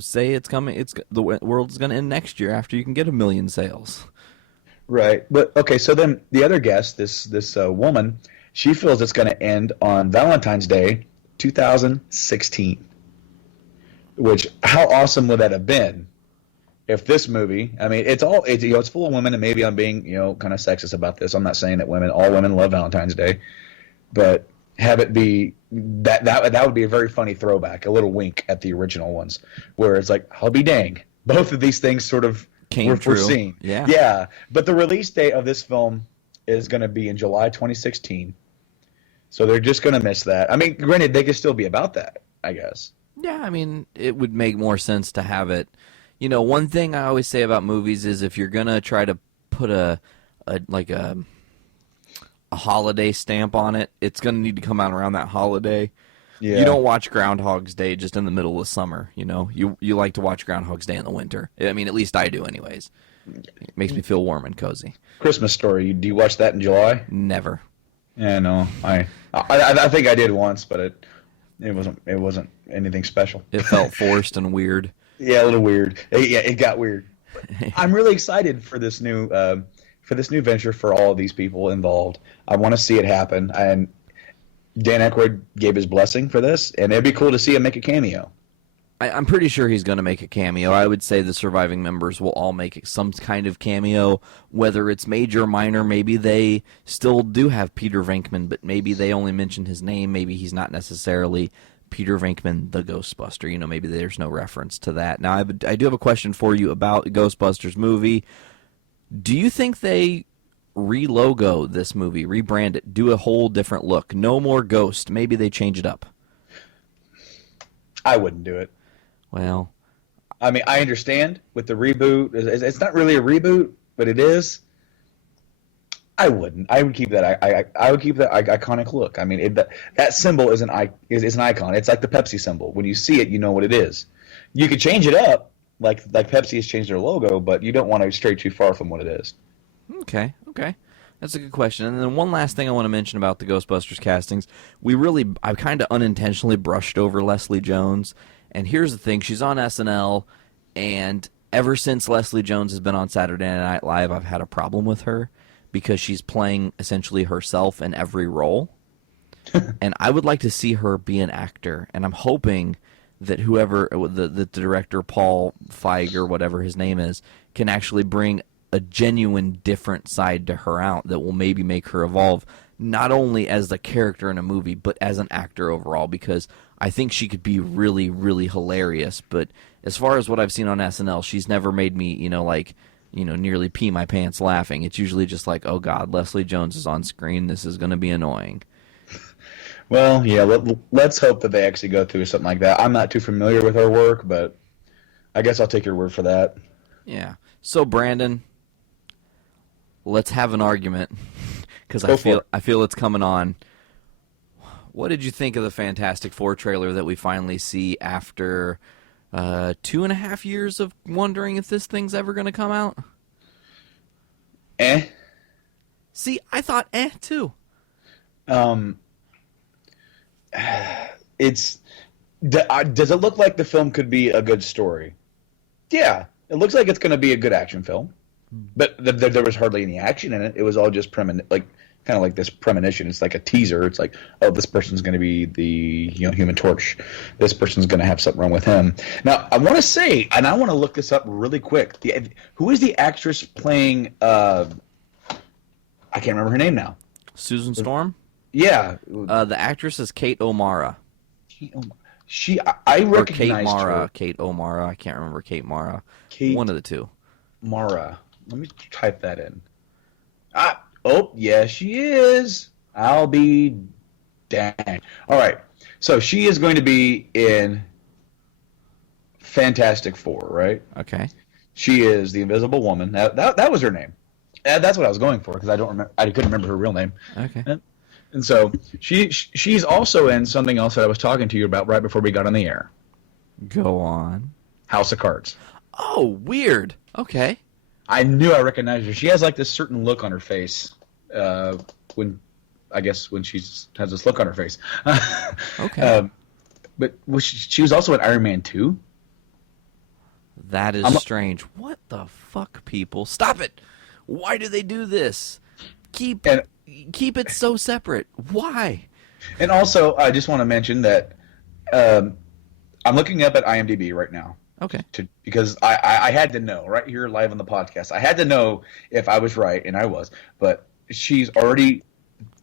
say it's coming? The world's going to end next year after you can get 1 million sales. Right, but okay. So then the other guest, this woman, she feels it's going to end on Valentine's Day, 2016. Which, how awesome would that have been? If this movie, I mean, it's full of women, and maybe I'm being, kind of sexist about this. I'm not saying that all women love Valentine's Day, but have it be that would be a very funny throwback, a little wink at the original ones, where it's like, I'll be dang, both of these things sort of were foreseen. Yeah. But the release date of this film is going to be in July 2016, so they're just going to miss that. I mean, granted, they could still be about that, I guess. Yeah, I mean, it would make more sense to have it. One thing I always say about movies is if you're gonna try to put a holiday stamp on it, it's gonna need to come out around that holiday. Yeah. You don't watch Groundhog's Day just in the middle of summer. You like to watch Groundhog's Day in the winter. I mean, at least I do, anyways. It makes me feel warm and cozy. Christmas Story. Do you watch that in July? Never. Yeah, no. I think I did once, but it wasn't anything special. It felt forced and weird. Yeah, a little weird. Yeah, it got weird. I'm really excited for this new venture for all of these people involved. I want to see it happen. And Dan Aykroyd gave his blessing for this, and it'd be cool to see him make a cameo. I'm pretty sure he's going to make a cameo. I would say the surviving members will all make some kind of cameo, whether it's major or minor. Maybe they still do have Peter Venkman, but maybe they only mention his name. Maybe he's not necessarily Peter Venkman, the Ghostbuster. Maybe there's no reference to that. Now, I do have a question for you about the Ghostbusters movie. Do you think they re-logo this movie, rebrand it, do a whole different look? No more Ghost. Maybe they change it up. I wouldn't do it. Well, I mean, I understand with the reboot. It's not really a reboot, but it is. I wouldn't. I would keep that. I would keep that iconic look. I mean, that symbol is an icon. It's like the Pepsi symbol. When you see it, you know what it is. You could change it up, like Pepsi has changed their logo, but you don't want to stray too far from what it is. Okay. That's a good question. And then one last thing I want to mention about the Ghostbusters castings. I kind of unintentionally brushed over Leslie Jones. And here's the thing. She's on SNL, and ever since Leslie Jones has been on Saturday Night Live, I've had a problem with her because she's playing essentially herself in every role. And I would like to see her be an actor. And I'm hoping that whoever, the director, Paul Feig or whatever his name is, can actually bring a genuine different side to her out that will maybe make her evolve not only as the character in a movie but as an actor overall, because I think she could be really, really hilarious. But as far as what I've seen on SNL, she's never made me, nearly pee my pants laughing. It's usually just like, oh God, Leslie Jones is on screen. This is going to be annoying. Well, yeah, let's hope that they actually go through something like that. I'm not too familiar with her work, but I guess I'll take your word for that. Yeah. So, Brandon, let's have an argument because I feel it's coming on. What did you think of the Fantastic Four trailer that we finally see after 2.5 years of wondering if this thing's ever going to come out? See, I thought too. Does it look like the film could be a good story? Yeah, it looks like it's going to be a good action film, but there was hardly any action in it. It was all just kind of like this premonition. It's like a teaser. It's like, oh, this person's going to be the Human Torch. This person's going to have something wrong with him. Now, I want to say, and I want to look this up really quick. Who is the actress playing? I can't remember her name now. Susan Storm? Yeah. The actress is Kate O'Mara. I Or Kate recognized Mara. her. Kate O'Mara. I can't remember Kate Mara. Kate One of the two. Mara. Let me type that in. Oh, yeah, she is. I'll be dang. All right. So she is going to be in Fantastic Four, right? Okay. She is the Invisible Woman. That was her name. That's what I was going for because I don't remember. I couldn't remember her real name. Okay. And so she's also in something else that I was talking to you about right before we got on the air. Go on. House of Cards. Oh, weird. Okay. I knew I recognized her. She has like this certain look on her face when she has this look on her face. Okay. But she was also in Iron Man 2. That is strange. What the fuck, people? Stop it! Why do they do this? Keep it so separate. Why? And also, I just want to mention that I'm looking up at IMDb right now. Okay. Because I had to know right here live on the podcast. I had to know if I was right, and I was. But she's already.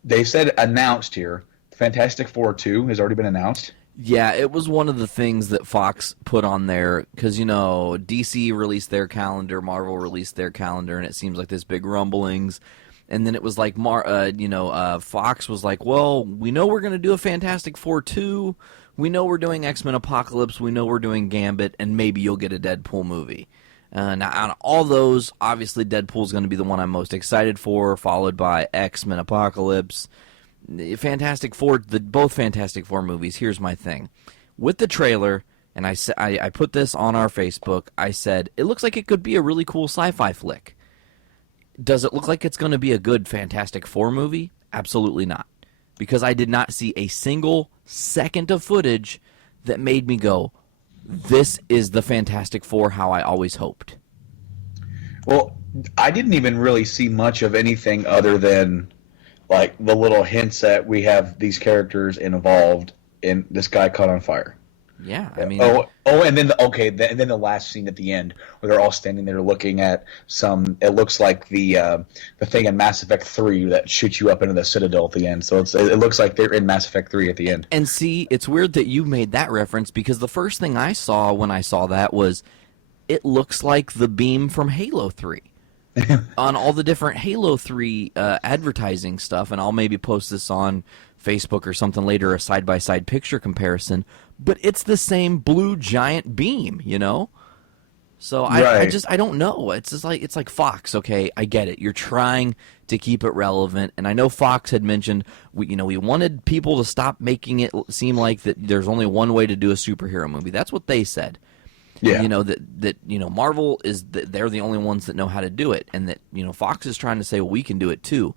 They said announced here. Fantastic Four 2 has already been announced. Yeah, it was one of the things that Fox put on there because, DC released their calendar, Marvel released their calendar, and it seems like this big rumblings. And then it was like, Fox was like, well, we know we're going to do a Fantastic Four 2. We know we're doing X-Men Apocalypse. We know we're doing Gambit, and maybe you'll get a Deadpool movie. Now, out of all those, obviously Deadpool's going to be the one I'm most excited for, followed by X-Men Apocalypse. Fantastic Four, both Fantastic Four movies. Here's my thing, with the trailer, and I put this on our Facebook. I said it looks like it could be a really cool sci-fi flick. Does it look like it's going to be a good Fantastic Four movie? Absolutely not, because I did not see a single second of footage that made me go, "This is the Fantastic Four how I always hoped." Well, I didn't even really see much of anything other than like the little hints that we have these characters involved in this guy caught on fire. Yeah, I mean, and then the last scene at the end where they're all standing there looking at some. It looks like the thing in Mass Effect 3 that shoots you up into the Citadel at the end. So it looks like they're in Mass Effect 3 at the end. And see, it's weird that you made that reference because the first thing I saw when I saw that was it looks like the beam from Halo 3. On all the different Halo 3 advertising stuff, and I'll maybe post this on Facebook or something later, a side-by-side picture comparison, but it's the same blue giant beam, So I don't know. It's like Fox, okay, I get it. You're trying to keep it relevant, and I know Fox had mentioned we wanted people to stop making it seem like that there's only one way to do a superhero movie. That's what they said. Yeah. That Marvel they're the only ones that know how to do it, and that Fox is trying to say, well, we can do it too.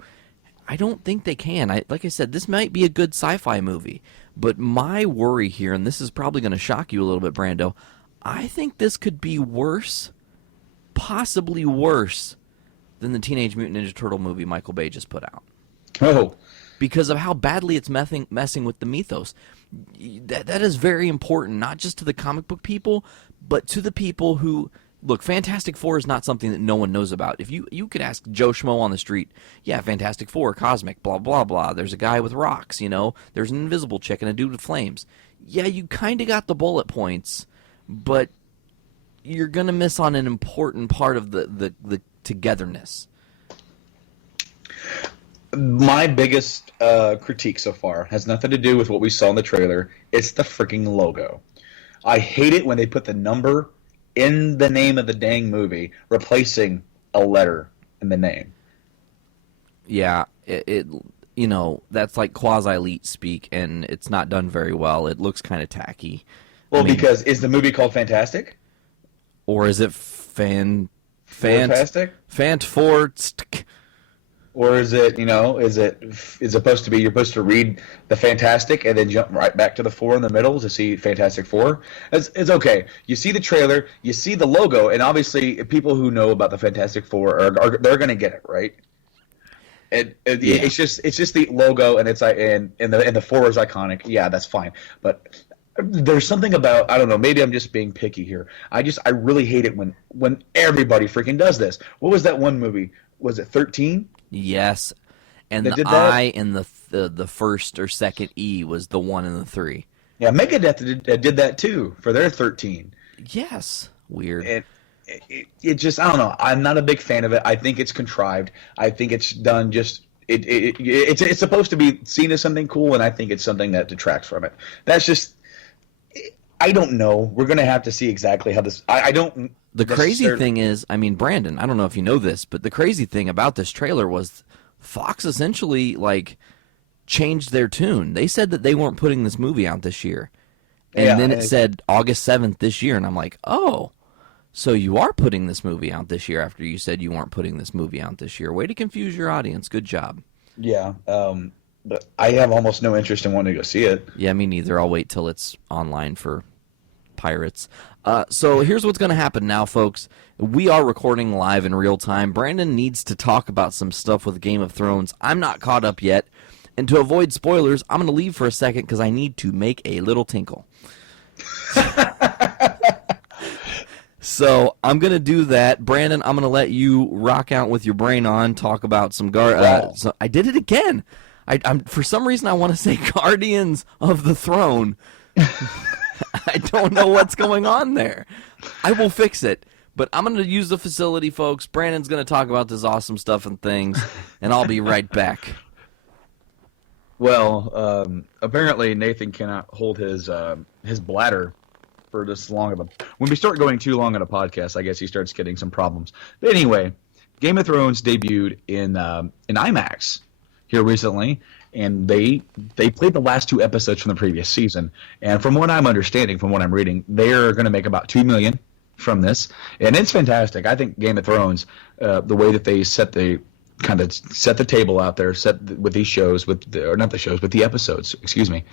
I don't think they can. Like I said, this might be a good sci-fi movie, but my worry here, and this is probably going to shock you a little bit, Brando, I think this could be worse, possibly worse, than the Teenage Mutant Ninja Turtle movie Michael Bay just put out. Oh, because of how badly it's messing with the mythos. That is very important, not just to the comic book people, but to the people who look. Fantastic Four is not something that no one knows about. If you could ask Joe Schmo on the street, yeah, Fantastic Four, cosmic, blah blah blah. There's a guy with rocks, There's an invisible chick and a dude with flames. Yeah, you kind of got the bullet points, but you're gonna miss on an important part of the togetherness. My biggest critique so far has nothing to do with what we saw in the trailer. It's the freaking logo. I hate it when they put the number in the name of the dang movie, replacing a letter in the name. Yeah, it that's like quasi-elite speak, and it's not done very well. It looks kind of tacky. Well, because is the movie called Fantastic? Or is it Fantastic? Fantforst? Or is it, is supposed to be, you're supposed to read the Fantastic and then jump right back to the 4 in the middle to see Fantastic Four? It's okay. You see the trailer, you see the logo, and obviously people who know about the Fantastic Four they're going to get it, right? It's just the logo, and it's like, and the 4 is iconic. Yeah, that's fine. But there's something about, I don't know, maybe I'm just being picky here. I really hate it when everybody freaking does this. What was that one movie? Was it 13? Yes, and They the did I that? and the first or second E was the 1 and the 3. Yeah, Megadeth did that too for their 13. Yes, weird. It just, I don't know. I'm not a big fan of it. I think it's contrived. I think it's done just. It's supposed to be seen as something cool, and I think it's something that detracts from it. That's just. I don't know. We're gonna have to see exactly how this. I don't. The crazy thing is, I mean, Brandon, I don't know if you know this, but the crazy thing about this trailer was Fox essentially changed their tune. They said that they weren't putting this movie out this year, and then it said August 7th this year, and I'm like, oh. So you are putting this movie out this year after you said you weren't putting this movie out this year. Way to confuse your audience. Good job. Yeah, but I have almost no interest in wanting to go see it. Yeah, me neither. I'll wait till it's online for pirates. So here's what's going to happen now, folks. We are recording live in real time. Brandon needs to talk about some stuff with Game of Thrones. I'm not caught up yet. And to avoid spoilers, I'm going to leave for a second because I need to make a little tinkle. So I'm going to do that. Brandon, I'm going to let you rock out with your brain on, talk about some so I did it again. I'm for some reason I want to say Guardians of the Throne. I don't know what's going on there. I will fix it. But I'm going to use the facility, folks. Brandon's going to talk about this awesome stuff and things, and I'll be right back. Well, apparently Nathan cannot hold his bladder for this long of a. When we start going too long on a podcast, I guess he starts getting some problems. But anyway, Game of Thrones debuted in IMAX here recently, and they played the last 2 episodes from the previous season. And from what I'm understanding, from what I'm reading, they're going to make about $2 million from this, and it's fantastic. I think Game of Thrones, the way that they set the table out there, with these shows, with the episodes. Excuse me.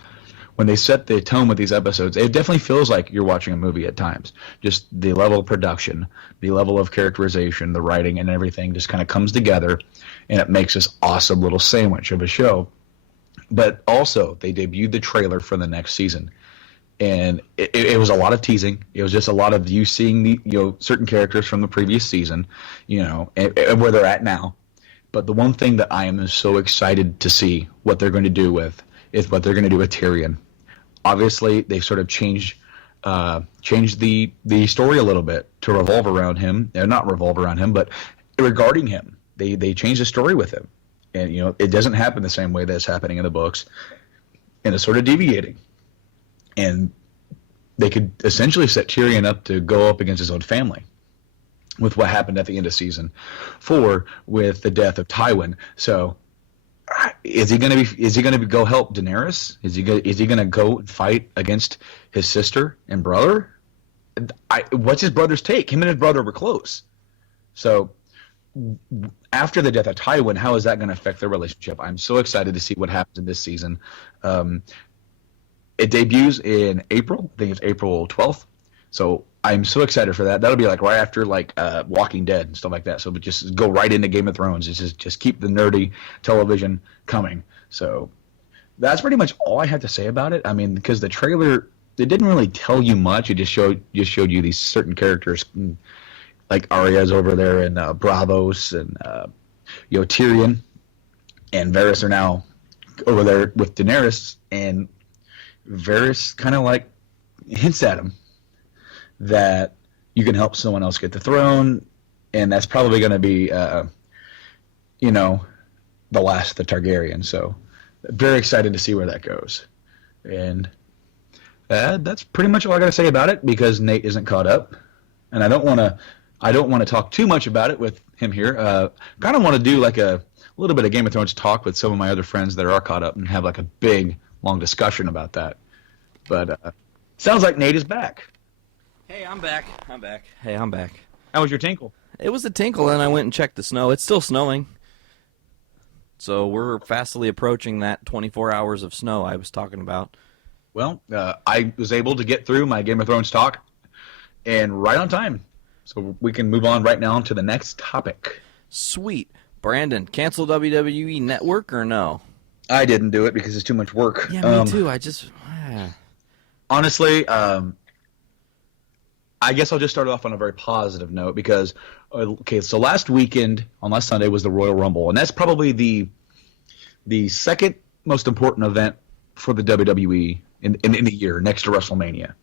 When they set the tone with these episodes, it definitely feels like you're watching a movie at times. Just the level of production, the level of characterization, the writing, and everything just kind of comes together, and it makes this awesome little sandwich of a show. But also, they debuted the trailer for the next season, and it was a lot of teasing. It was just a lot of you seeing the certain characters from the previous season, and where they're at now. But the one thing that I am so excited to see what they're going to do with is what they're going to do with Tyrion. Obviously, they sort of changed the story a little bit to revolve around him. Not revolve around him, but regarding him. They changed the story with him. And, it doesn't happen the same way that's happening in the books. And it's sort of deviating. And they could essentially set Tyrion up to go up against his own family with what happened at the end of season 4 with the death of Tywin. So is he going to go help Daenerys? Is he going to go fight against his sister and brother? What's his brother's take? Him and his brother were close. So after the death of Tywin, how is that going to affect their relationship? I'm so excited to see what happens in this season. It debuts in April. I think it's April 12th. So I'm so excited for that. That'll be right after Walking Dead and stuff like that. So just go right into Game of Thrones. Just keep the nerdy television coming. So that's pretty much all I have to say about it. I mean, because the trailer, it didn't really tell you much. It just showed you these certain characters, like Arya's over there and Bravos and Tyrion and Varys are now over there with Daenerys, and Varys kind of hints at him that you can help someone else get the throne, and that's probably going to be, the last of the Targaryen. So, very excited to see where that goes. And that's pretty much all I got to say about it, because Nate isn't caught up, and I don't want to talk too much about it with him here. Kind of want to do a little bit of Game of Thrones talk with some of my other friends that are caught up and have a big, long discussion about that. But sounds like Nate is back. Hey, I'm back. Hey, I'm back. How was your tinkle? It was a tinkle, and I went and checked the snow. It's still snowing. So we're fastly approaching that 24 hours of snow I was talking about. Well, I was able to get through my Game of Thrones talk, and right on time. So we can move on right now to the next topic. Sweet. Brandon, cancel WWE Network or no? I didn't do it because it's too much work. Yeah, me too. I just... Honestly, I guess I'll just start off on a very positive note because, so last weekend, on last Sunday, was the Royal Rumble, and that's probably the second most important event for the WWE in the year next to WrestleMania.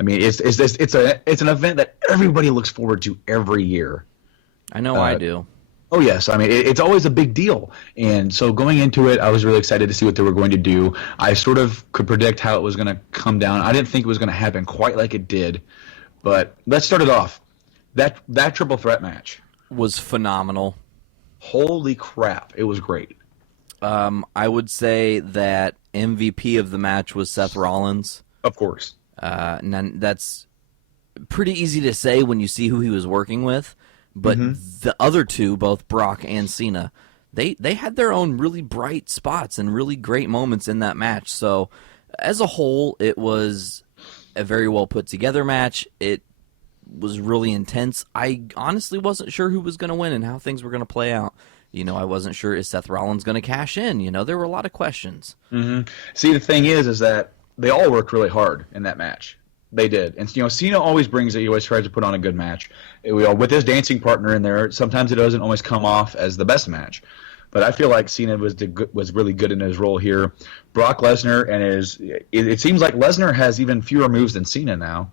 I mean, it's an event that everybody looks forward to every year. I know I do. Oh yes, I mean it's always a big deal, and so going into it, I was really excited to see what they were going to do. I sort of could predict how it was going to come down. I didn't think it was going to happen quite like it did, but let's start it off. That triple threat match Was phenomenal. Holy crap, it was great. I would say that MVP of the match was Seth Rollins. Of course. And that's pretty easy to say when you see who he was working with. But the other two, both Brock and Cena, they had their own really bright spots and really great moments in that match. So as a whole, it was a very well put together match. It was really intense. I honestly wasn't sure who was going to win and how things were going to play out. I wasn't sure, is Seth Rollins going to cash in? There were a lot of questions. See, the thing is that they all worked really hard in that match. They did. And, Cena always brings it. He always tries to put on a good match. With his dancing partner in there, sometimes it doesn't always come off as the best match. But I feel like Cena was really good in his role here. Brock Lesnar, it seems like Lesnar has even fewer moves than Cena now.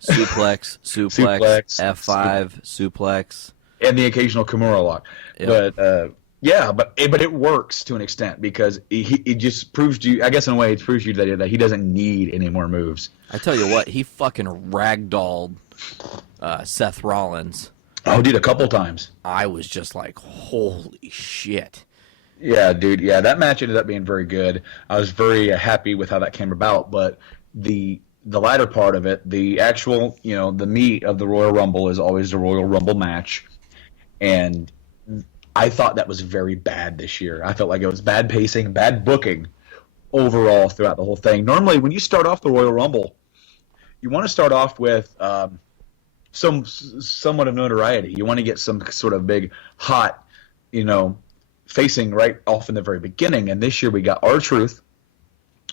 Suplex, F5, suplex. And the occasional Kimura lock. Yep. But it works to an extent because it just proves to you, I guess in a way, it proves to you that he doesn't need any more moves. I tell you what, he fucking ragdolled Seth Rollins. Oh, dude, a couple times. I was just like, holy shit. Yeah, dude. Yeah, that match ended up being very good. I was very happy with how that came about, but the latter part of it, the actual, the meat of the Royal Rumble is always the Royal Rumble match. And I thought that was very bad this year. I felt like it was bad pacing, bad booking overall throughout the whole thing. Normally, when you start off the Royal Rumble, you want to start off with somewhat of notoriety. You want to get some sort of big, hot, facing right off in the very beginning. And this year we got R-Truth.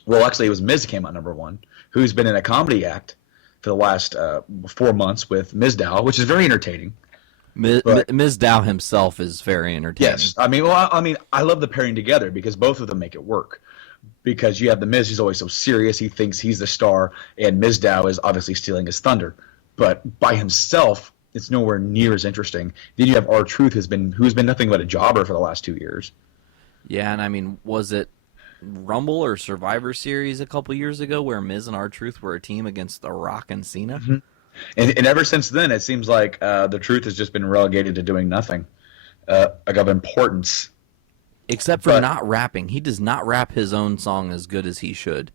Well, actually, it was Miz came out number one, who's been in a comedy act for the last 4 months with Mizdow, which is very entertaining. Mizdow himself is very entertaining. Yes, I love the pairing together because both of them make it work. Because you have the Miz, who's always so serious, he thinks he's the star, and Mizdow is obviously stealing his thunder. But by himself, it's nowhere near as interesting. Then you have R-Truth, who's been nothing but a jobber for the last 2 years. Yeah, and was it Rumble or Survivor Series a couple years ago where Miz and R-Truth were a team against The Rock and Cena? Mm-hmm. And ever since then, it seems like the Truth has just been relegated to doing nothing of importance. Except for not rapping. He does not rap his own song as good as he should.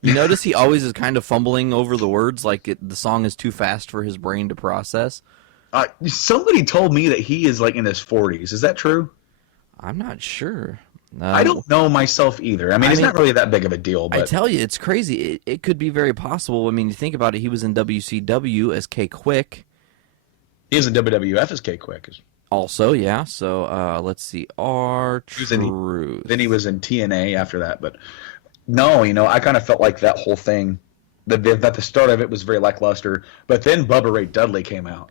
You notice he always is kind of fumbling over the words, like the song is too fast for his brain to process. Somebody told me that he is in his 40s. Is that true? I'm not sure. I don't know myself either. It's not really that big of a deal. But I tell you, it's crazy. It could be very possible. You think about it. He was in WCW as K-Quick. He was in WWF as K-Quick. Also, yeah. So let's see. R-Truth. Then he was in TNA after that. But no, I kind of felt like that whole thing, that the start of it was very lackluster. But then Bubba Ray Dudley came out,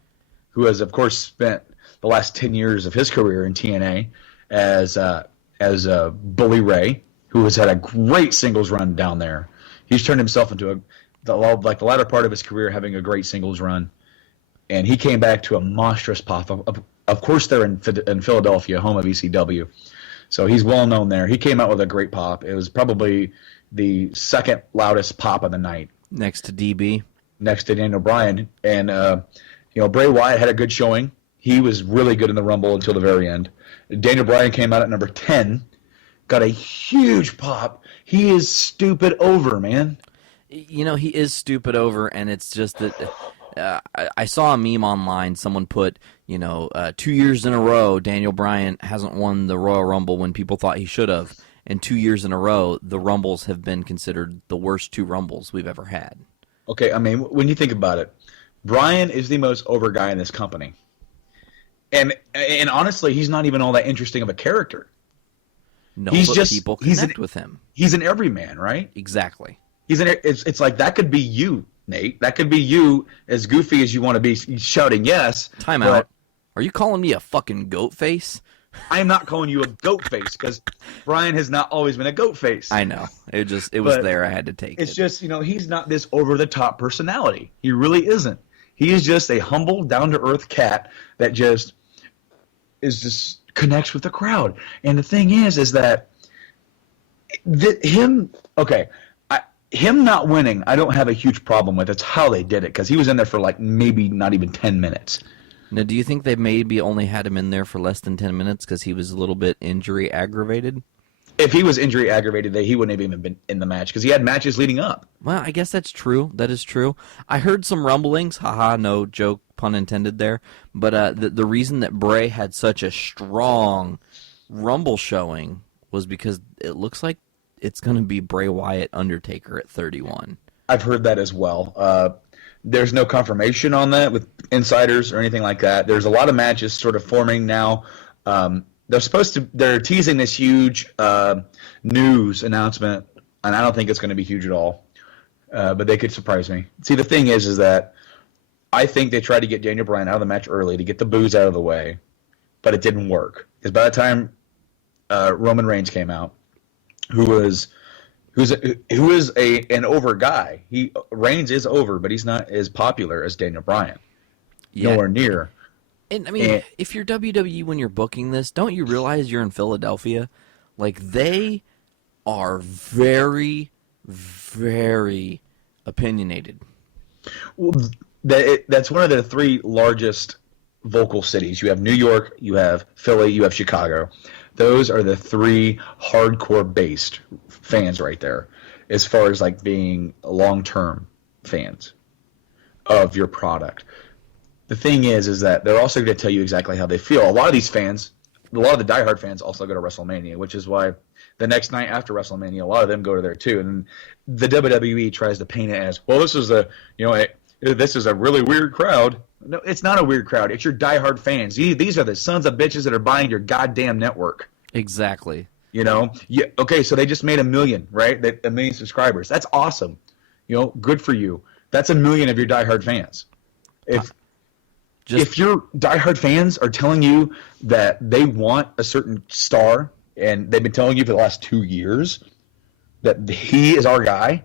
who has, of course, spent the last 10 years of his career in TNA as Bully Ray, who has had a great singles run down there. He's turned himself into the latter part of his career having a great singles run, and he came back to a monstrous pop. Of course, they're in Philadelphia, home of ECW, so he's well known there. He came out with a great pop. It was probably the second loudest pop of the night, next to DB, next to Daniel Bryan, and Bray Wyatt had a good showing. He was really good in the Rumble until the very end. Daniel Bryan came out at number 10, got a huge pop. He is stupid over, man. He is stupid over, and it's just that I saw a meme online. Someone put, 2 years in a row, Daniel Bryan hasn't won the Royal Rumble when people thought he should have. And 2 years in a row, the Rumbles have been considered the worst 2 Rumbles we've ever had. Okay, when you think about it, Bryan is the most over guy in this company. And honestly, he's not even all that interesting of a character. No, but people connect with him. He's an everyman, right? Exactly. It's like that could be you, Nate. That could be you, as goofy as you want to be, shouting yes. Time out. Are you calling me a fucking goat face? I am not calling you a goat face because Brian has not always been a goat face. I know. It was But there. I had to take it's it. just, he's not this over-the-top personality. He really isn't. He is just a humble, down-to-earth cat that just connects with the crowd. And the thing is that him not winning, I don't have a huge problem with. It's how they did it, because he was in there for like maybe not even 10 minutes. Now, do you think they maybe only had him in there for less than 10 minutes because he was a little bit injury aggravated? If he was injury aggravated, he wouldn't have even been in the match because he had matches leading up. Well, I guess that's true. That is true. I heard some rumblings. Haha, no joke, pun intended there. But the reason that Bray had such a strong Rumble showing was because it looks like it's going to be Bray Wyatt Undertaker at 31. I've heard that as well. There's no confirmation on that with insiders or anything like that. There's a lot of matches sort of forming now. They're teasing this huge news announcement, and I don't think it's going to be huge at all. But they could surprise me. See, the thing is that I think they tried to get Daniel Bryan out of the match early to get the boos out of the way, but it didn't work. Because by the time Roman Reigns came out, who is an over guy. Reigns is over, but he's not as popular as Daniel Bryan. Yeah. Nowhere near. And I mean, if you're WWE when you're booking this, don't you realize you're in Philadelphia? Like, they are very, very opinionated. Well, that's one of the three largest vocal cities. You have New York, you have Philly, you have Chicago. Those are the three hardcore based fans right there, as far as like being long-term fans of your product. The thing is that they're also going to tell you exactly how they feel. A lot of these fans, a lot of the diehard fans also go to WrestleMania, which is why the next night after WrestleMania, a lot of them go to there too. And the WWE tries to paint it as, well, this is this is a really weird crowd. No, it's not a weird crowd. It's your diehard fans. These are the sons of bitches that are buying your goddamn network. Exactly. Okay, so they just made 1 million, right? 1 million subscribers. That's awesome. Good for you. That's 1 million of your diehard fans. If your diehard fans are telling you that they want a certain star, and they've been telling you for the last 2 years that he is our guy,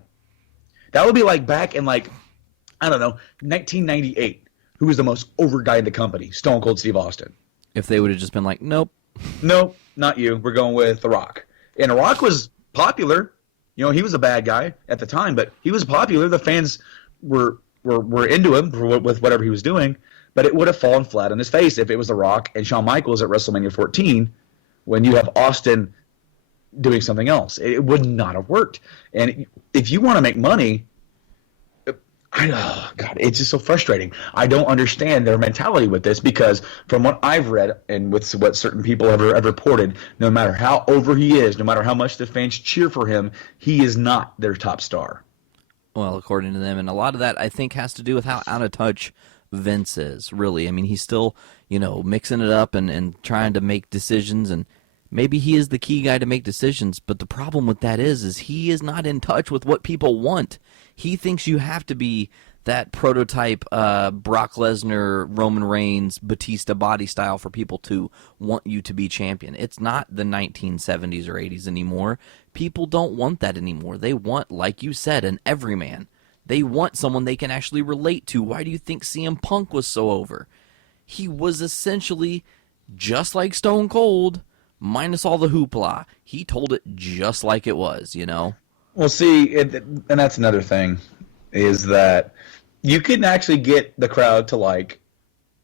that would be like back in 1998. Who was the most over guy in the company? Stone Cold Steve Austin. If they would have just been like, nope. Nope, not you. We're going with The Rock. And The Rock was popular. He was a bad guy at the time, but he was popular. The fans were into him with whatever he was doing, but it would have fallen flat on his face if it was The Rock and Shawn Michaels at WrestleMania 14 when you have Austin doing something else. It would not have worked. And if you want to make money, God, it's just so frustrating. I don't understand their mentality with this because from what I've read and with what certain people have reported, no matter how over he is, no matter how much the fans cheer for him, he is not their top star. Well, according to them, and a lot of that I think has to do with how out of touch Vince is, really. I mean, he's still, mixing it up and trying to make decisions, and maybe he is the key guy to make decisions, but the problem with that is he is not in touch with what people want. He thinks you have to be that prototype Brock Lesnar, Roman Reigns, Batista body style for people to want you to be champion. It's not the 1970s or 80s anymore. People don't want that anymore. They want, like you said, an everyman. They want someone they can actually relate to. Why do you think CM Punk was so over? He was essentially just like Stone Cold, minus all the hoopla. He told it just like it was, Well, see, and that's another thing, is that you can actually get the crowd to like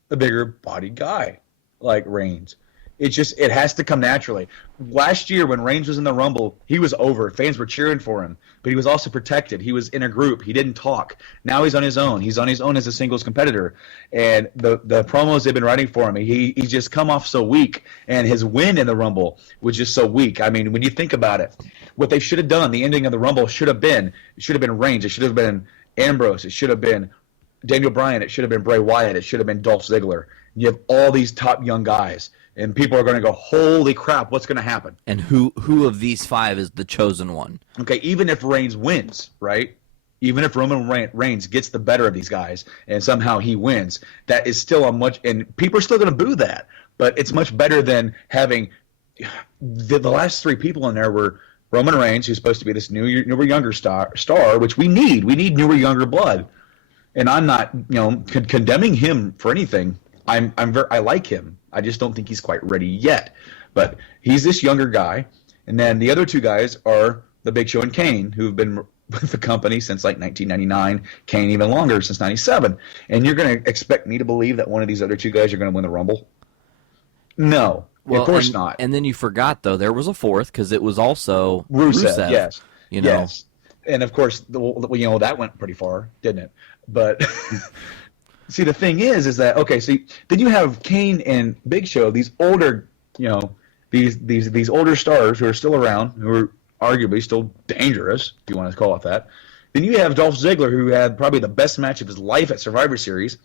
a bigger bodied guy like Reigns. It has to come naturally. Last year when Reigns was in the Rumble, he was over. Fans were cheering for him, but he was also protected. He was in a group. He didn't talk. Now he's on his own. He's on his own as a singles competitor. And the promos they've been writing for him, he's just come off so weak, and his win in the Rumble was just so weak. I mean, when you think about it, what they should have done, the ending of the Rumble should have been Reigns. It should have been Ambrose. It should have been Daniel Bryan. It should have been Bray Wyatt. It should have been Dolph Ziggler. You have all these top young guys. And people are going to go, holy crap, what's going to happen? And who of these five is the chosen one? Okay, even if Reigns wins, right? Even if Roman Reigns gets the better of these guys and somehow he wins, that is still a much – and people are still going to boo that. but it's much better than having the last three people in there were Roman Reigns, who's supposed to be this newer, younger star, which we need. We need newer, younger blood. And I'm not, condemning him for anything. I like him. I just don't think he's quite ready yet. But he's this younger guy, and then the other two guys are the Big Show and Kane, who've been with the company since like 1999. Kane even longer, since '97. And you're going to expect me to believe that one of these other two guys are going to win the Rumble? No, well, of course not. And then you forgot though there was a fourth because it was also Rusev. Yes, Yes. And of course, that went pretty far, didn't it? But see, the thing is that okay? See, then you have Kane and Big Show, these older, these older stars who are still around, who are arguably still dangerous, if you want to call it that. Then you have Dolph Ziggler, who had probably the best match of his life at Survivor Series.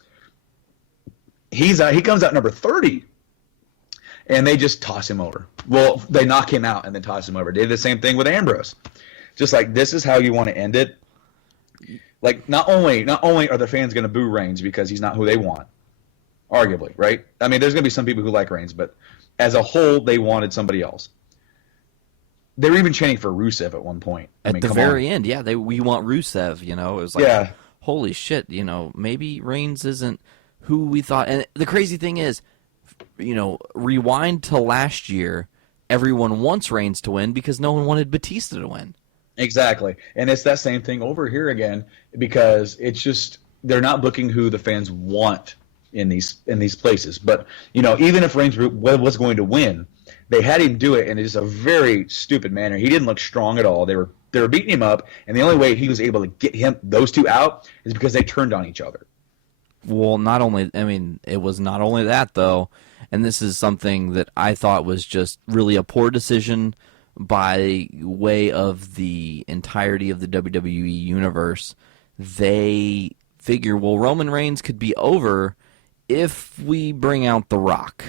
He comes out number 30, and they just toss him over. Well, they knock him out and then toss him over. They did the same thing with Ambrose. Just like, this is how you want to end it. Like, not only are the fans going to boo Reigns because he's not who they want, arguably, right? I mean, there's going to be some people who like Reigns, but as a whole, they wanted somebody else. They were even chanting for Rusev at one point. At the very end, yeah, we want Rusev, It was like, holy shit, maybe Reigns isn't who we thought. And the crazy thing is, rewind to last year, everyone wants Reigns to win because no one wanted Batista to win. Exactly. And it's that same thing over here again, because it's just they're not booking who the fans want in these places. But, even if Reigns was going to win, they had him do it in just a very stupid manner. He didn't look strong at all. They were beating him up, and the only way he was able to get those two out is because they turned on each other. Well, it was not only that, though, and this is something that I thought was just really a poor decision by way of the entirety of the WWE universe. They figure, well, Roman Reigns could be over if we bring out The Rock.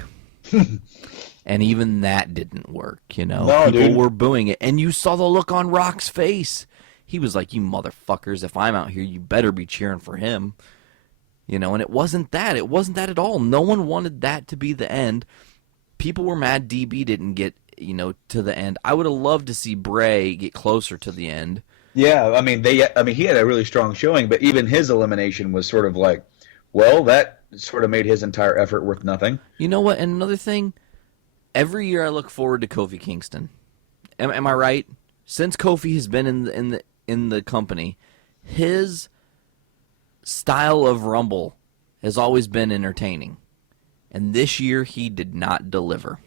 And even that didn't work, No, people dude. were booing it. And you saw the look on Rock's face. He was like, you motherfuckers, if I'm out here, you better be cheering for him. And it wasn't that. It wasn't that at all. No one wanted that to be the end. People were mad DB didn't get, to the end. I would have loved to see Bray get closer to the end. Yeah, he had a really strong showing, but even his elimination was sort of like, well, that sort of made his entire effort worth nothing. You know what? And another thing, every year I look forward to Kofi Kingston. Am I right? Since Kofi has been in the company, his style of Rumble has always been entertaining. And this year he did not deliver.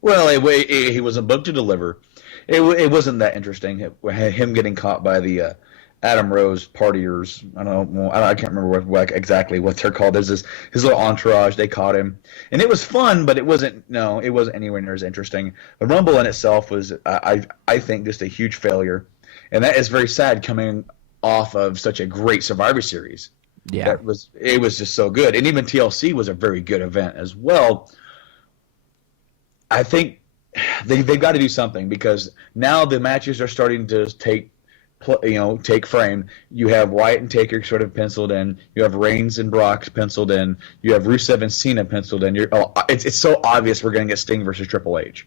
Well, he wasn't booked to deliver. It wasn't that interesting. Him getting caught by the Adam Rose partiers. I can't remember exactly what they're called. There's his little entourage. They caught him, and it was fun, but it wasn't anywhere near as interesting. The Rumble in itself was, I think, just a huge failure, and that is very sad coming off of such a great Survivor Series. Yeah, it was just so good, and even TLC was a very good event as well. I think they've got to do something, because now the matches are starting to take frame. You have Wyatt and Taker sort of penciled in. You have Reigns and Brock penciled in. You have Rusev and Cena penciled in. It's so obvious we're going to get Sting versus Triple H.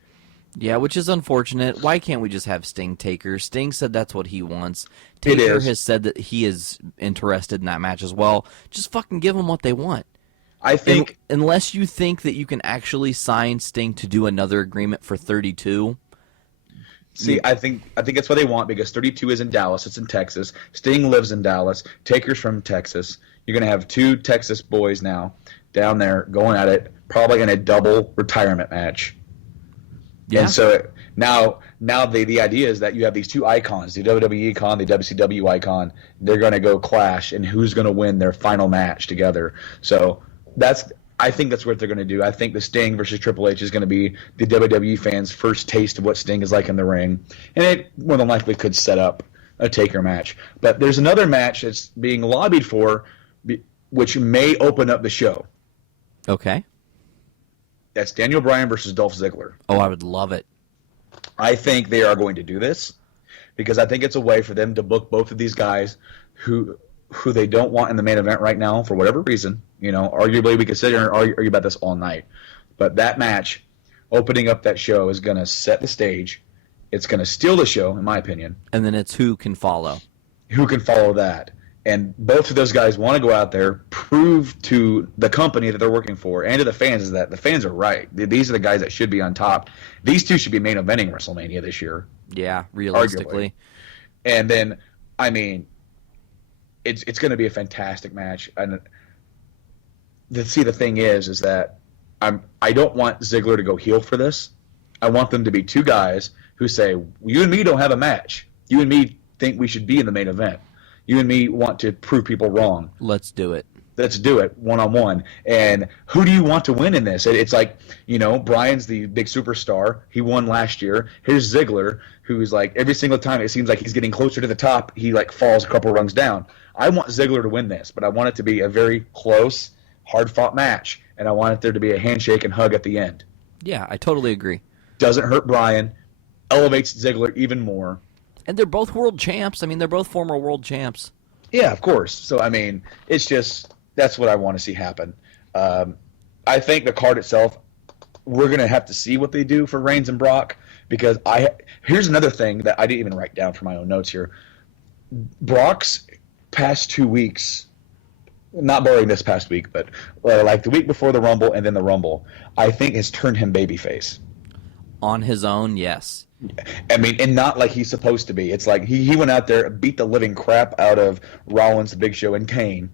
Yeah, which is unfortunate. Why can't we just have Sting Taker? Sting said that's what he wants. Taker has said that he is interested in that match as well. Just fucking give them what they want. I think, unless you think that you can actually sign Sting to do another agreement for 32. See, I think that's what they want, because 32 is in Dallas. It's in Texas. Sting lives in Dallas. Taker's from Texas. You're going to have two Texas boys now down there going at it, probably in a double retirement match. Yeah. And so now the idea is that you have these two icons, the WWE icon, the WCW icon. They're going to go clash, and who's going to win their final match together. So I think that's what they're going to do. I think the Sting versus Triple H is going to be the WWE fans' first taste of what Sting is like in the ring. And it more than likely could set up a Taker match. But there's another match that's being lobbied for, which may open up the show. Okay. That's Daniel Bryan versus Dolph Ziggler. Oh, I would love it. I think they are going to do this, because I think it's a way for them to book both of these guys who they don't want in the main event right now for whatever reason. Arguably we could sit here and argue about this all night. But that match, opening up that show, is going to set the stage. It's going to steal the show, in my opinion. And then it's who can follow. Who can follow that? And both of those guys want to go out there, prove to the company that they're working for and to the fans is that the fans are right. These are the guys that should be on top. These two should be main eventing WrestleMania this year. Yeah, realistically. Arguably. And then, I mean, it's going to be a fantastic match. And the thing is that I don't want Ziggler to go heel for this. I want them to be two guys who say, you and me don't have a match. You and me think we should be in the main event. You and me want to prove people wrong. Let's do it. Let's do it one-on-one. And who do you want to win in this? It's like, Bryan's the big superstar. He won last year. Here's Ziggler, who's like, every single time it seems like he's getting closer to the top, he like falls a couple rungs down. I want Ziggler to win this, but I want it to be a very close, hard-fought match, and I want there to be a handshake and hug at the end. Yeah, I totally agree. Doesn't hurt Bryan, elevates Ziggler even more. And they're both world champs. I mean, they're both former world champs. Yeah, of course. So, I mean, it's just, that's what I want to see happen. I think the card itself, we're going to have to see what they do for Reigns and Brock, because here's another thing that I didn't even write down for my own notes here. Brock's past 2 weeks, not barring this past week, but like the week before the Rumble and then the Rumble, I think has turned him babyface. On his own, yes. I mean, and not like he's supposed to be. It's like he went out there, beat the living crap out of Rollins, the Big Show, and Kane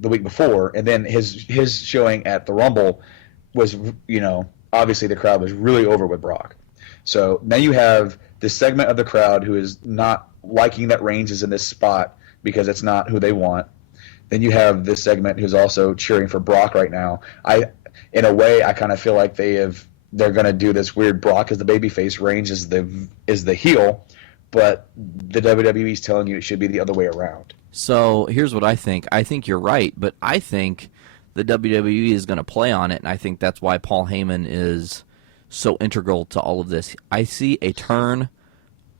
the week before, and then his showing at the Rumble was, obviously the crowd was really over with Brock. So now you have this segment of the crowd who is not liking that Reigns is in this spot because it's not who they want. Then you have this segment who's also cheering for Brock right now. In a way, I kind of feel like they're going to do this weird Brock as the babyface, Reigns is the heel, but the WWE is telling you it should be the other way around. So here's what I think. I think you're right, but I think the WWE is going to play on it, and I think that's why Paul Heyman is so integral to all of this. I see a turn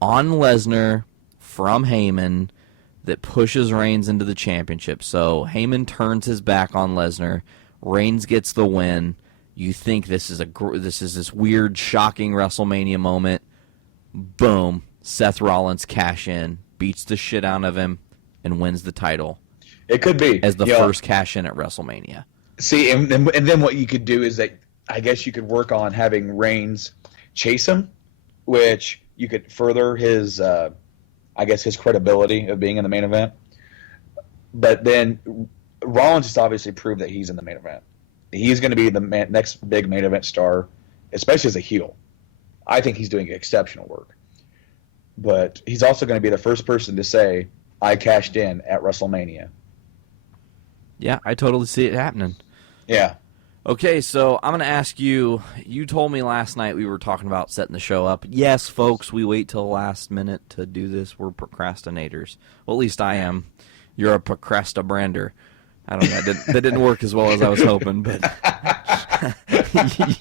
on Lesnar from Heyman that pushes Reigns into the championship. So Heyman turns his back on Lesnar, Reigns gets the win. You think this is this weird, shocking WrestleMania moment. Boom. Seth Rollins cash in, beats the shit out of him, and wins the title. It could be. As the first cash in at WrestleMania. See, and then what you could do is that I guess you could work on having Reigns chase him, which you could further his, his credibility of being in the main event. But then Rollins has obviously proved that he's in the main event. He's going to be the next big main event star, especially as a heel. I think he's doing exceptional work. But he's also going to be the first person to say, I cashed in at WrestleMania. Yeah, I totally see it happening. Yeah. Okay, so I'm going to ask you, you told me last night we were talking about setting the show up. Yes, folks, we wait till the last minute to do this. We're procrastinators. Well, at least I am. You're a procrastinator. I don't know. That didn't work as well as I was hoping, but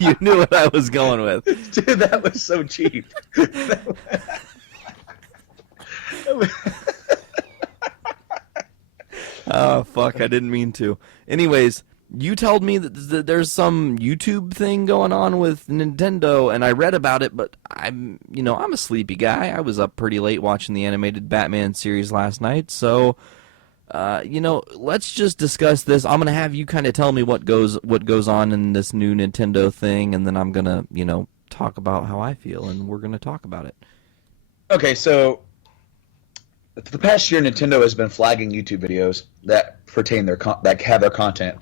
you knew what I was going with. Dude, that was so cheap. Oh, fuck, I didn't mean to. Anyways, you told me that there's some YouTube thing going on with Nintendo, and I read about it, but I'm a sleepy guy. I was up pretty late watching the animated Batman series last night, so let's just discuss this. I'm gonna have you kind of tell me what goes on in this new Nintendo thing, and then I'm gonna talk about how I feel, and we're gonna talk about it. Okay, so for the past year, Nintendo has been flagging YouTube videos that pertain that have their content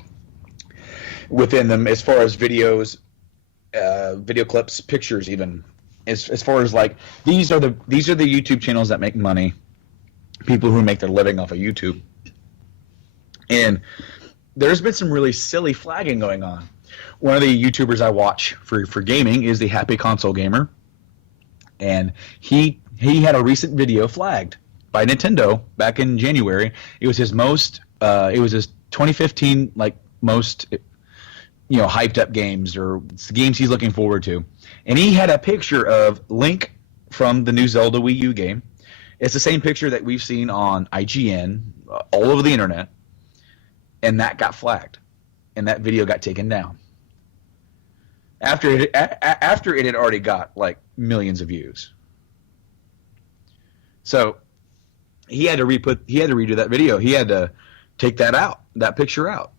within them, as far as videos, video clips, pictures, even as far as like these are the YouTube channels that make money, people who make their living off of YouTube. And there's been some really silly flagging going on. One of the YouTubers I watch for gaming is the Happy Console Gamer, and he had a recent video flagged by Nintendo back in January. It was his 2015 most hyped up games, or games he's looking forward to, and he had a picture of Link from the new Zelda Wii U game. It's the same picture that we've seen on IGN, all over the internet, and that got flagged, and that video got taken down. after it had already got like millions of views. So he had to redo that video. He had to take that picture out.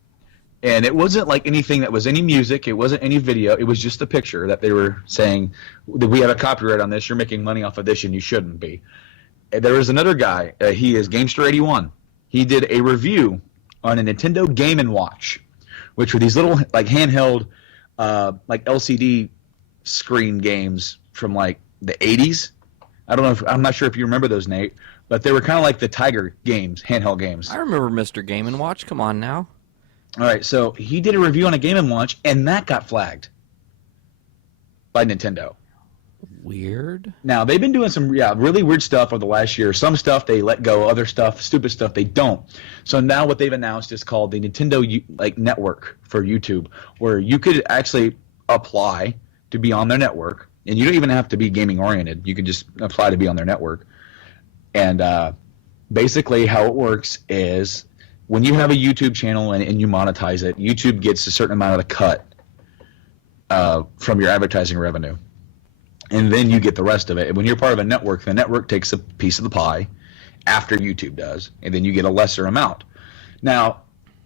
And it wasn't like anything that was any music. It wasn't any video. It was just a picture that they were saying that we have a copyright on this. You're making money off of this, and you shouldn't be. And there was another guy. He is Gamester81. He did a review on a Nintendo Game & Watch, which were these little like handheld, like LCD screen games from like the 80s. I'm not sure if you remember those, Nate, but they were kind of like the Tiger games, handheld games. I remember Mr. Game & Watch. Come on now. All right, so he did a review on a Game & Watch, and that got flagged by Nintendo. Weird. Now, they've been doing some really weird stuff over the last year. Some stuff they let go, other stuff, stupid stuff, they don't. So now what they've announced is called the Nintendo network for YouTube, where you could actually apply to be on their network, and you don't even have to be gaming-oriented. You can just apply to be on their network. And basically how it works is when you have a YouTube channel and you monetize it, YouTube gets a certain amount of the cut from your advertising revenue. And then you get the rest of it. And when you're part of a network, the network takes a piece of the pie after YouTube does, and then you get a lesser amount. Now,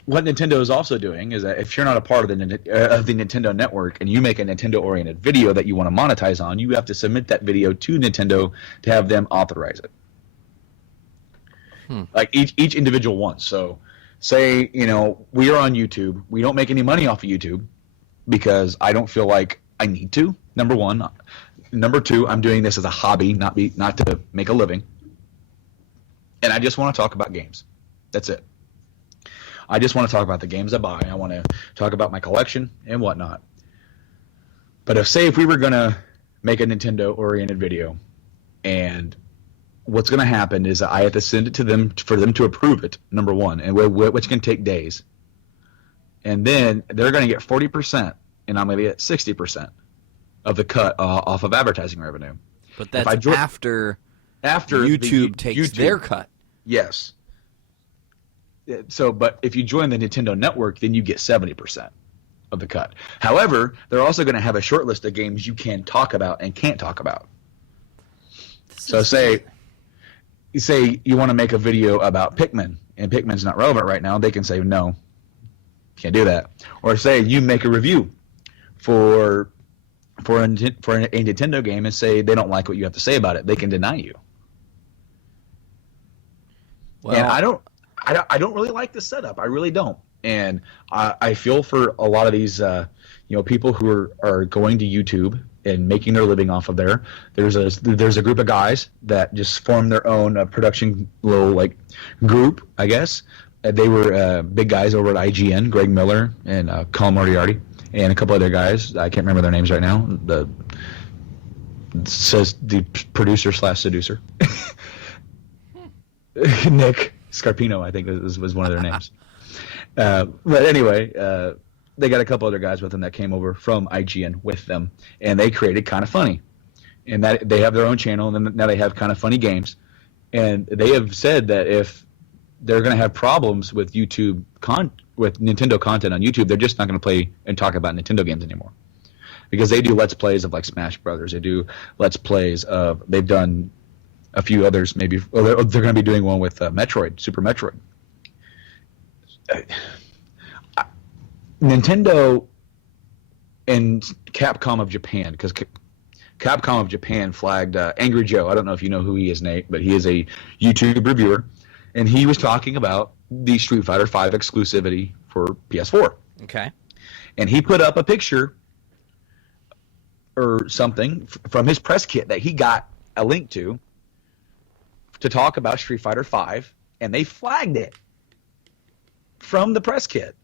what Nintendo is also doing is that if you're not a part of the Nintendo network and you make a Nintendo-oriented video that you want to monetize on, you have to submit that video to Nintendo to have them authorize it. Like each individual one. So say, we are on YouTube. We don't make any money off of YouTube because I don't feel like I need to, number one. Number two, I'm doing this as a hobby, not to make a living. And I just want to talk about games. That's it. I just want to talk about the games I buy. I want to talk about my collection and whatnot. But if we were going to make a Nintendo-oriented video, and what's going to happen is I have to send it to them for them to approve it, number one, and which can take days. And then they're going to get 40%, and I'm going to get 60% of the cut off of advertising revenue. But that's after YouTube takes their cut. Yes. So, but if you join the Nintendo network, then you get 70% of the cut. However, they're also going to have a short list of games you can talk about and can't talk about. So say you want to make a video about Pikmin, and Pikmin's not relevant right now, they can say, no, can't do that. Or say you make a review for a Nintendo game and say they don't like what you have to say about it, they can deny you. Well, and I don't really like this setup. I really don't. And I feel for a lot of these people who are going to YouTube and making their living off of there. There's a group of guys that just formed their own production little group, I guess. They were big guys over at IGN, Greg Miller and Colin Moriarty, and a couple other guys. I can't remember their names right now. Says the producer/seducer. Nick Scarpino, I think, was one of their names. But anyway, they got a couple other guys with them that came over from IGN with them, and they created Kind of Funny. And that they have their own channel, and now they have Kind of Funny Games. And they have said that if they're going to have problems with with Nintendo content on YouTube, they're just not going to play and talk about Nintendo games anymore. Because they do Let's Plays of Smash Brothers. They do Let's Plays of, they've done a few others, maybe. They're going to be doing one with Metroid, Super Metroid. Nintendo and Capcom of Japan, because Capcom of Japan flagged Angry Joe. I don't know if you know who he is, Nate, but he is a YouTube reviewer, and he was talking about the Street Fighter V exclusivity for PS4. Okay. And he put up a picture or something from his press kit that he got a link to talk about Street Fighter V, and they flagged it from the press kit.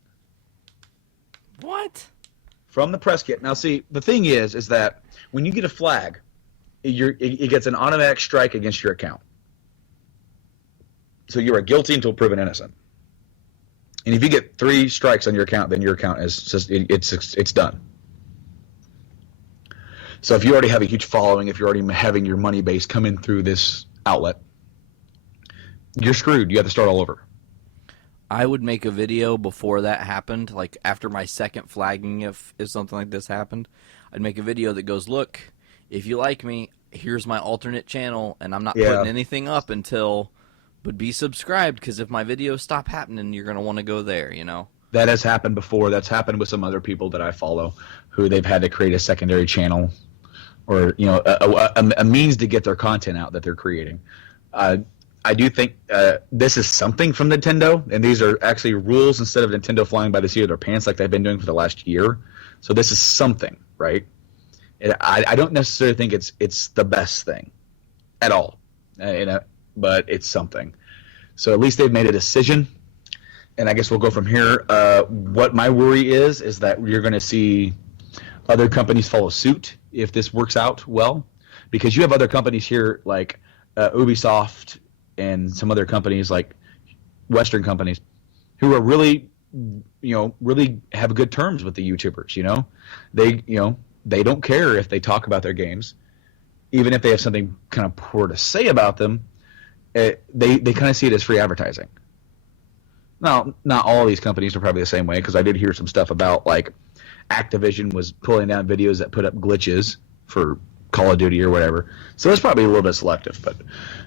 What? From the press kit. Now, see, the thing is that when you get a flag, it gets an automatic strike against your account. So you are guilty until proven innocent. And if you get 3 strikes on your account, then your account is just it's done. So if you already have a huge following, if you're already having your money base come in through this outlet, you're screwed. You have to start all over. I would make a video before that happened, after my second flagging, if something like this happened. I'd make a video that goes, look, if you like me, here's my alternate channel, and I'm not Yeah. putting anything up until, but be subscribed, because if my videos stop happening, you're going to want to go there, you know? That has happened before. That's happened with some other people that I follow, who they've had to create a secondary channel, or a means to get their content out that they're creating. I do think this is something from Nintendo, and these are actually rules instead of Nintendo flying by the seat of their pants like they've been doing for the last year. So this is something, right? I don't necessarily think it's the best thing at all, but it's something. So at least they've made a decision, and I guess we'll go from here. What my worry is that you're going to see other companies follow suit if this works out well, because you have other companies here like Ubisoft and some other companies like Western companies who are really have good terms with the YouTubers. They don't care if they talk about their games, even if they have something kind of poor to say about them. They kind of see it as free advertising. Now, not all of these companies are probably the same way, because I did hear some stuff about like Activision was pulling down videos that put up glitches for Call of Duty or whatever. So it's probably a little bit selective, but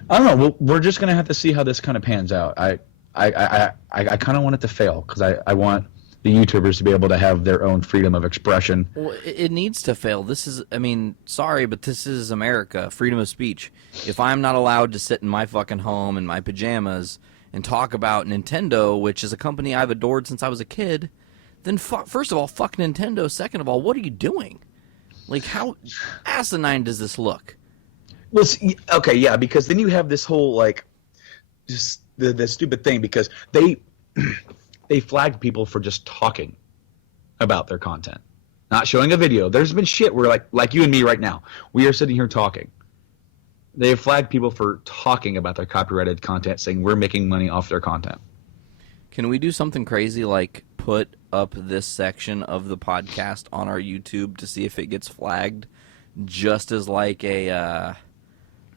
I don't know. We're just gonna have to see how this kind of pans out. I kind of want it to fail, because I want the YouTubers to be able to have their own freedom of expression. Well, it needs to fail. This is, I mean, sorry, but this is America. Freedom of speech. If I'm not allowed to sit in my fucking home in my pajamas and talk about Nintendo, which is a company I've adored since I was a kid, then first of all, fuck Nintendo. Second of all, what are you doing? Like, how asinine does this look? Well, okay, yeah, because then you have this whole, like, just the stupid thing, because they flagged people for just talking about their content, not showing a video. There's been shit where, like you and me right now, we are sitting here talking. They have flagged people for talking about their copyrighted content, saying we're making money off their content. Can we do something crazy like put up this section of the podcast on our YouTube to see if it gets flagged, just as like a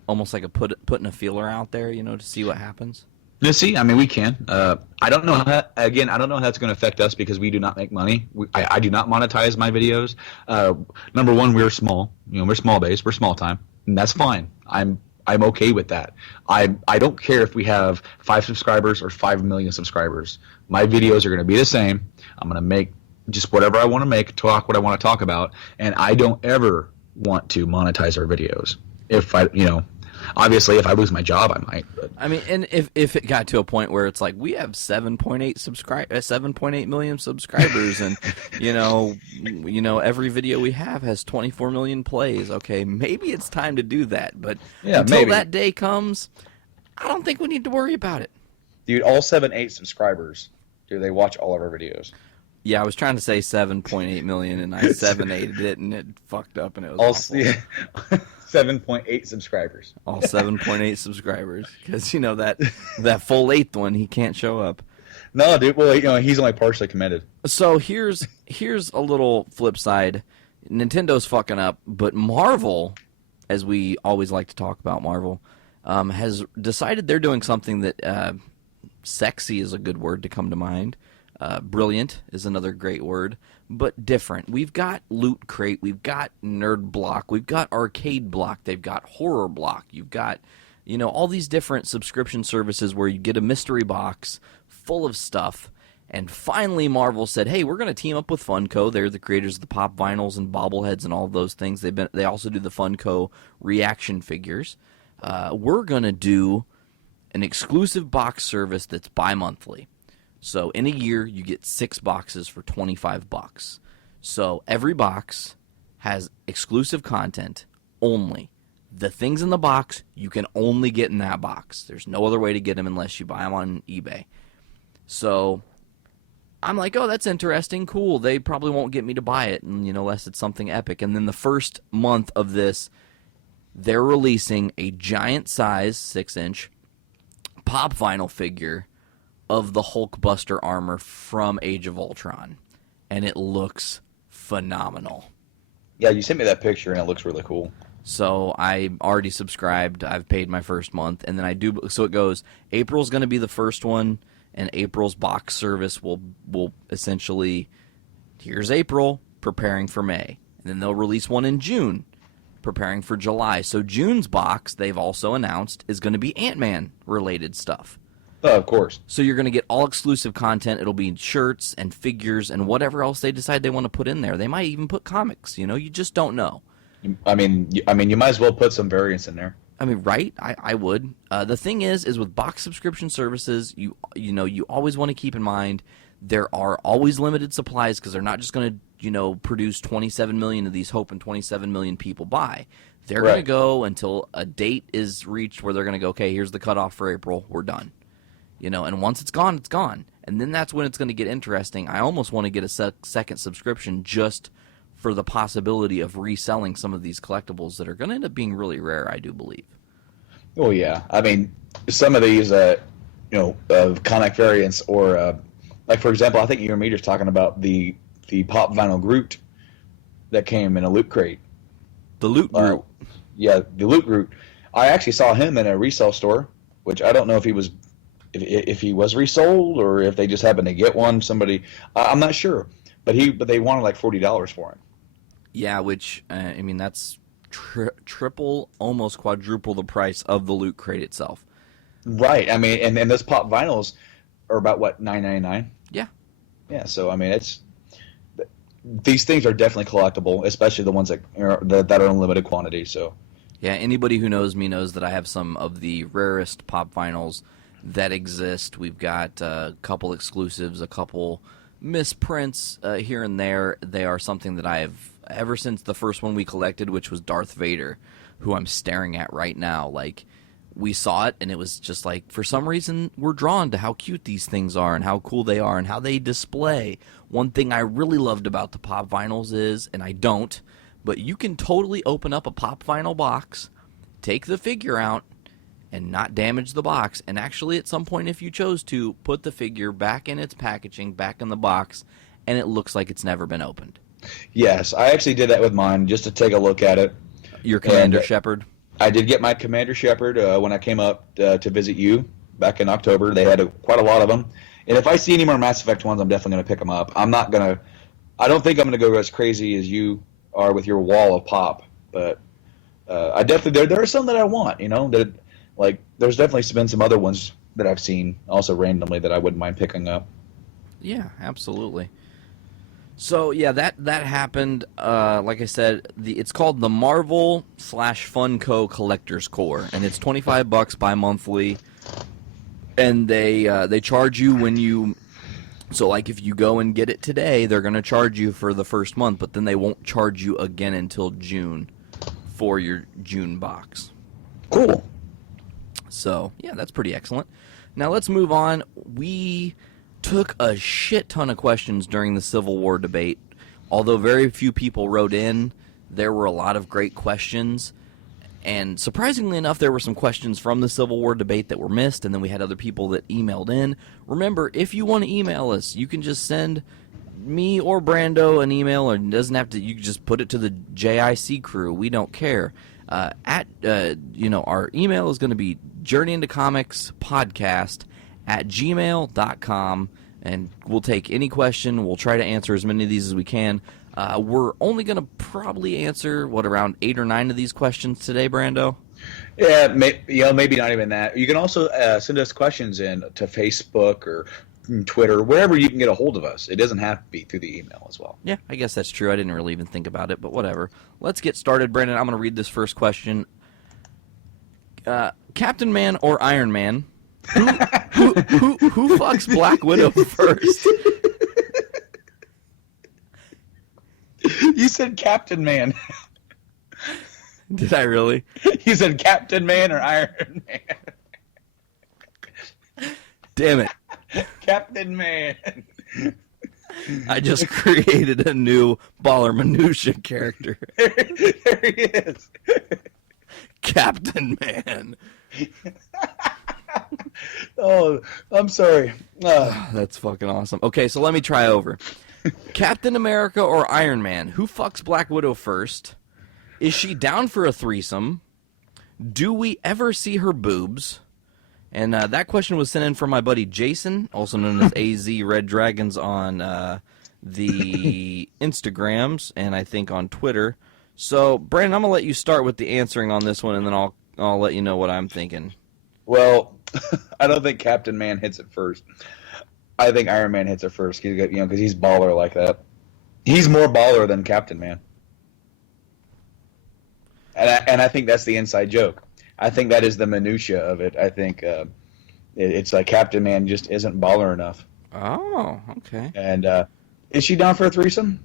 almost like a putting a feeler out there, to see what happens? Let's see. I mean, we can. I don't know I don't know how that's going to affect us, because we do not make money. I do not monetize my videos. Number one, we're small. We're small base. We're small time, and that's fine. I'm okay with that. I don't care if we have 5 subscribers or 5 million subscribers. My videos are going to be the same. I'm going to make just whatever I want to make, talk what I want to talk about, and I don't ever want to monetize our videos. If obviously, if I lose my job, I might. But. I mean, and if it got to a point where it's like we have 7.8 million subscribers, and every video we have has 24 million plays. Okay, maybe it's time to do that. But until that day comes, I don't think we need to worry about it. Dude, all 7.8 subscribers, they watch all of our videos? Yeah, I was trying to say 7.8 million, and I 7.8'd it, and it fucked up, and it was awful. 7.8 subscribers. All 7.8 subscribers, because that full 8th one, he can't show up. No, dude. Well, he's only partially committed. So here's a little flip side. Nintendo's fucking up, but Marvel, as we always like to talk about Marvel, has decided they're doing something that sexy is a good word to come to mind. Brilliant is another great word, but different. We've got Loot Crate, we've got Nerd Block, we've got Arcade Block, they've got Horror Block, you've got, all these different subscription services where you get a mystery box full of stuff. And finally, Marvel said, hey, we're going to team up with Funko. They're the creators of the Pop Vinyls and bobbleheads and all of those things. They also do the Funko reaction figures. We're going to do an exclusive box service that's bi-monthly. So in a year, you get 6 boxes for $25. So every box has exclusive content only. The things in the box, you can only get in that box. There's no other way to get them unless you buy them on eBay. So I'm like, oh, that's interesting, cool. They probably won't get me to buy it, and unless it's something epic. And then the first month of this, they're releasing a giant size 6-inch pop vinyl figure of the Hulkbuster armor from Age of Ultron, and it looks phenomenal. Yeah, you sent me that picture, and it looks really cool. So I already subscribed. I've paid my first month, and then so it goes, April's going to be the first one, and April's box service will essentially, here's April preparing for May. then they'll release one in June, preparing for July. So June's box, they've also announced, is going to be Ant-Man related stuff. Oh, of course. So you're going to get all exclusive content. It'll be shirts and figures and whatever else they decide they want to put in there. They might even put comics. You know, you just don't know. I mean, you might as well put some variants in there. I mean, right? I would. The thing is with box subscription services, you always want to keep in mind there are always limited supplies because they're not just going to produce 27 million of these, hoping 27 million people buy. They're going to go until a date is reached where they're going to go, okay, here's the cutoff for April. We're done. And once it's gone, it's gone. And then that's when it's going to get interesting. I almost want to get a second subscription just for the possibility of reselling some of these collectibles that are going to end up being really rare, I do believe. Oh, yeah. I mean, some of these, comic variants or, like, for example, I think you and me just talking about the Pop Vinyl Groot that came in a loot crate. The Loot Groot. Yeah, the Loot Groot. I actually saw him in a resale store, which I don't know if he was resold or if they just happened to get one. Somebody, I'm not sure, but they wanted like $40 for him. Yeah, which I mean that's triple, almost quadruple the price of the Loot Crate itself. Right. I mean, and those Pop Vinyls are about what, $9.99? Yeah. Yeah. So I mean, these things are definitely collectible, especially the ones that are in limited quantity. So. Yeah, anybody who knows me knows that I have some of the rarest Pop Vinyls that exist. We've got a couple exclusives, a couple misprints here and there. They are something that I have ever since the first one we collected, which was Darth Vader, who I'm staring at right now. Like, we saw it, and it was just like, for some reason, we're drawn to how cute these things are and how cool they are and how they display. One thing I really loved about the Pop Vinyls is, and I don't, but you can totally open up a Pop Vinyl box, take the figure out, and not damage the box, and actually at some point, if you chose to, put the figure back in its packaging, back in the box, and it looks like it's never been opened. Yes, I actually did that with mine just to take a look at it. Your Commander Shepard? I did get my Commander Shepard when I came up to visit you back in October. They had quite a lot of them. And if I see any more Mass Effect ones, I'm definitely going to pick them up. I don't think I'm going to go as crazy as you are with your wall of Pop, but I definitely, there are some that I want, that, like, there's definitely been some other ones that I've seen also randomly that I wouldn't mind picking up. Yeah, absolutely. So yeah, that happened. Like I said, it's called the Marvel/Funko Collector's Core, and it's $25 bi-monthly. And they charge you when you. So like if you go and get it today, they're going to charge you for the first month, but then they won't charge you again until June for your June box. Cool. So yeah, that's pretty excellent. Now let's move on. We took a shit ton of questions during the Civil War debate. Although very few people wrote in, there were a lot of great questions. And surprisingly enough, there were some questions from the Civil War debate that were missed, and then we had other people that emailed in. Remember, if you want to email us, you can just send me or Brando an email, or it doesn't have to. You can just put it to the JIC crew. We don't care. Our email is going to be journeyintocomicspodcast@gmail.com, and we'll take any question. We'll try to answer as many of these as we can. We're only going to probably answer, around 8 or 9 of these questions today, Brando? Yeah, maybe not even that. You can also send us questions in to Facebook or Twitter, wherever you can get a hold of us. It doesn't have to be through the email as well. Yeah, I guess that's true. I didn't really even think about it, but whatever. Let's get started, Brandon. I'm going to read this first question. Captain Man or Iron Man? Who fucks Black Widow first? You said Captain Man. Did I really? You said Captain Man or Iron Man. Damn it. Captain Man. I just created a new Baller Minutia character. There he is. Captain Man. Oh, I'm sorry. That's fucking awesome. Okay, so let me try over. Captain America or Iron Man? Who fucks Black Widow first? Is she down for a threesome? Do we ever see her boobs? And that question was sent in from my buddy Jason, also known as AZ Red Dragons on the Instagrams and I think on Twitter. So, Brandon, I'm gonna let you start with the answering on this one, and then I'll let you know what I'm thinking. Well, I don't think Captain Man hits it first. I think Iron Man hits it first. He's got, because he's baller like that. He's more baller than Captain Man. And I think that's the inside joke. I think that is the minutia of it. I think it's like Captain Man just isn't baller enough. Oh, okay. And is she down for a threesome?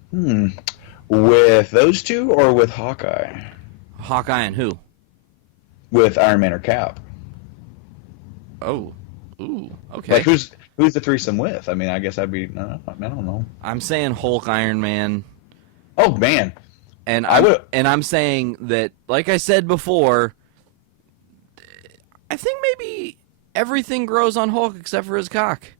With those two or with Hawkeye? Hawkeye and who? With Iron Man or Cap. Oh, ooh, okay. Like who's the threesome with? I mean, I guess I'd be. I don't know. I'm saying Hulk, Iron Man. Oh man. And I'm saying that, like I said before, I think maybe everything grows on Hulk except for his cock.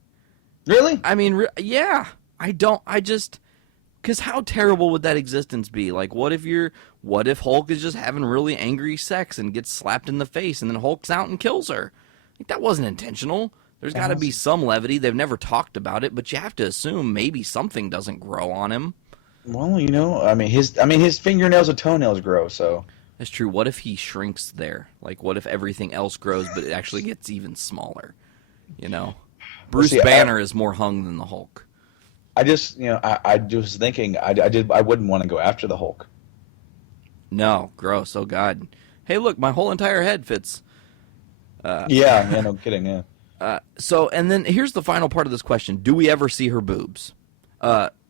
Really? I mean, yeah. Because how terrible would that existence be? Like, what if Hulk is just having really angry sex and gets slapped in the face and then Hulk's out and kills her? Like, that wasn't intentional. There's got to be some levity. They've never talked about it, but you have to assume maybe something doesn't grow on him. Well, his fingernails and toenails grow, so. That's true. What if he shrinks there? Like, what if everything else grows, but it actually gets even smaller? Bruce Banner is more hung than the Hulk. I just, I was thinking, I wouldn't want to go after the Hulk. No, gross. Oh God. Hey, look, my whole entire head fits. Yeah, no kidding. Yeah. So, and then here's the final part of this question: do we ever see her boobs?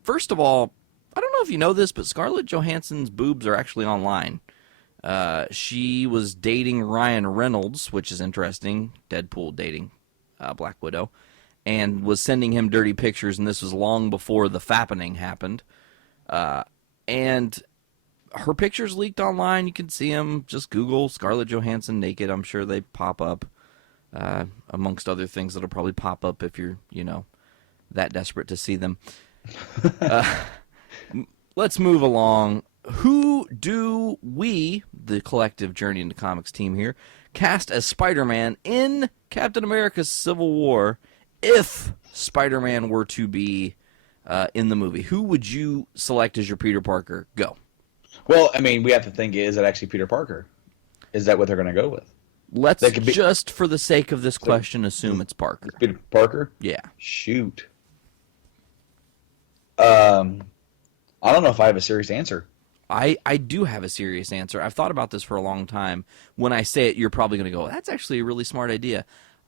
First of all, I don't know if you know this, but Scarlett Johansson's boobs are actually online. She was dating Ryan Reynolds, which is interesting. Deadpool dating Black Widow, and was sending him dirty pictures, and this was long before the fappening happened. And her pictures leaked online. You can see them. Just Google Scarlett Johansson naked. I'm sure they pop up, amongst other things that'll probably pop up if you're, that desperate to see them. Let's move along. Who do we, the collective Journey into Comics team here, cast as Spider-Man in Captain America's Civil War if Spider-Man were to be in the movie? Who would you select as your Peter Parker? Go. Well, I mean, we have to think, is it actually Peter Parker? Is that what they're going to go with? Let's just, for the sake of this question, assume it's Parker. It's Peter Parker? Yeah. Shoot. I don't know if I have a serious answer. I do have a serious answer. I've thought about this for a long time. When I say it, you're probably going to go, that's actually a really smart idea.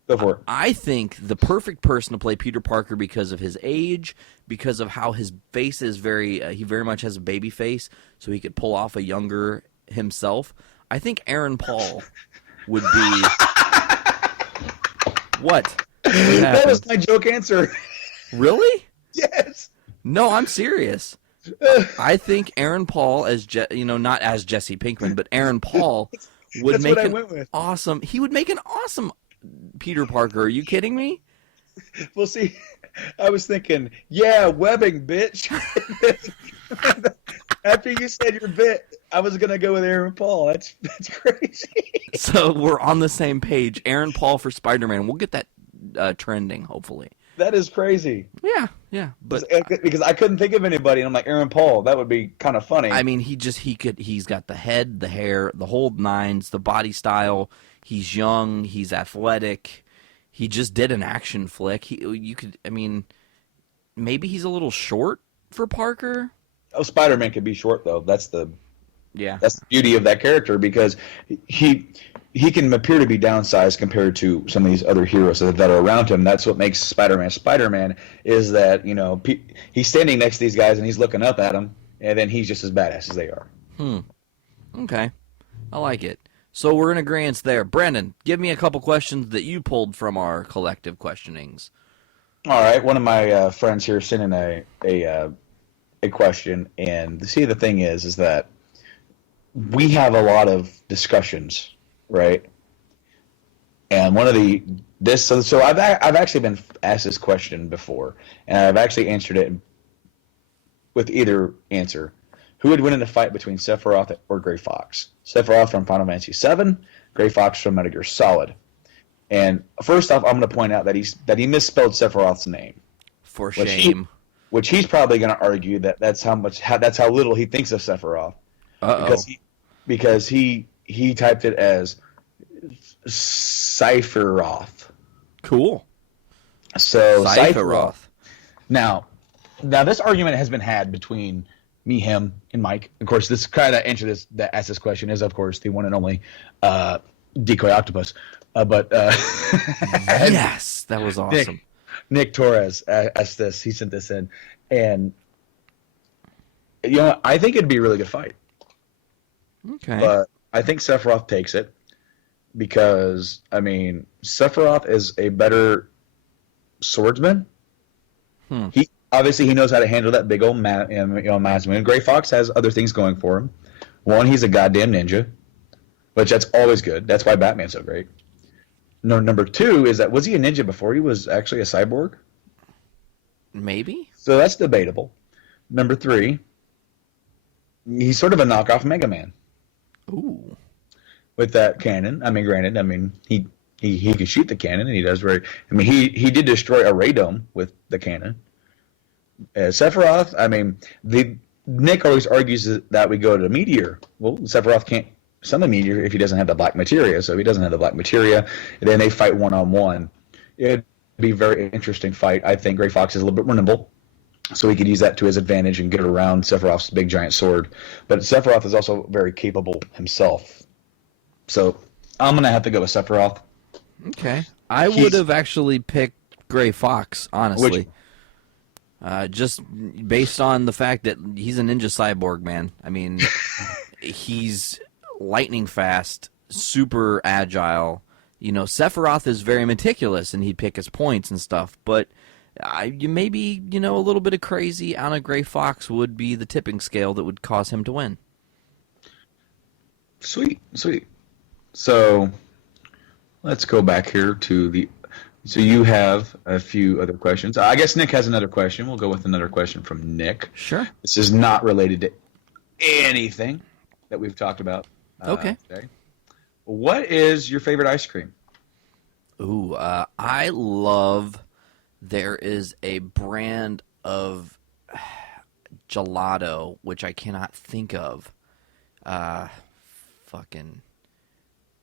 Go for it. I think the perfect person to play Peter Parker because of his age, because of how his face is he very much has a baby face, so he could pull off a younger himself. I think Aaron Paul would be... What? That was my joke answer. Really? Yes. No, I'm serious. I think Aaron Paul as not as Jesse Pinkman, but Aaron Paul would make awesome. He would make an awesome Peter Parker. Are you kidding me? Well, see, I was thinking, yeah, webbing, bitch. After you said your bit, I was gonna go with Aaron Paul. That's crazy. So we're on the same page. Aaron Paul for Spider-Man. We'll get that trending, hopefully. That is crazy. Yeah, but because I couldn't think of anybody, and I'm like, Aaron Paul. That would be kind of funny. I mean, he's got the head, the hair, the whole nines, the body style. He's young. He's athletic. He just did an action flick. Maybe he's a little short for Parker. Oh, Spider-Man could be short though. That's the beauty of that character, because he can appear to be downsized compared to some of these other heroes that are around him. That's what makes Spider-Man Spider-Man, is that, he's standing next to these guys and he's looking up at them, and then he's just as badass as they are. Okay. I like it. So we're in agreement there. Brandon, give me a couple questions that you pulled from our collective questionings. All right. One of my friends here sent in a question, and see, the thing is that we have a lot of discussions, right? And one of so I've actually been asked this question before, and I've actually answered it with either answer. Who would win in a fight between Sephiroth or Gray Fox? Sephiroth from Final Fantasy VII, Gray Fox from Metal Gear Solid. And first off, I'm going to point out that he misspelled Sephiroth's name. For shame. which he's probably going to argue that that's how little he thinks of Sephiroth. Uh-oh. Because he typed it as Sephiroth. Cool. So Sephiroth. Now this argument has been had between me, him, and Mike. Of course, this kind of answer that asks this question is, of course, the one and only Decoy Octopus. Yes, that was awesome. Nick Torres asked this. He sent this in, and I think it'd be a really good fight. Okay. But I think Sephiroth takes it because Sephiroth is a better swordsman. He obviously knows how to handle that big old mass moon. Gray Fox has other things going for him. One, he's a goddamn ninja, which that's always good. That's why Batman's so great. No, number two is that was he a ninja before he was actually a cyborg? Maybe. So that's debatable. Number three, he's sort of a knockoff Mega Man. Ooh. With that cannon. Granted, he can shoot the cannon, and he does he did destroy a radome with the cannon. Sephiroth, Nick always argues that we go to Meteor. Well, Sephiroth can't summon Meteor if he doesn't have the black materia, so if he doesn't have the black materia, then they fight one-on-one. It'd be a very interesting fight. I think Gray Fox is a little bit more nimble, so he could use that to his advantage and get around Sephiroth's big giant sword. But Sephiroth is also very capable himself. So I'm going to have to go with Sephiroth. Okay. I would have actually picked Gray Fox, honestly. Just based on the fact that he's a ninja cyborg, man. He's lightning fast, super agile. Sephiroth is very meticulous, and he'd pick his points and stuff. But maybe, a little bit of crazy on a Gray Fox would be the tipping scale that would cause him to win. Sweet. So let's go back here to so you have a few other questions. I guess Nick has another question. We'll go with another question from Nick. Sure. This is not related to anything that we've talked about today. What is your favorite ice cream? Ooh, I love, there is a brand of gelato, which I cannot think of.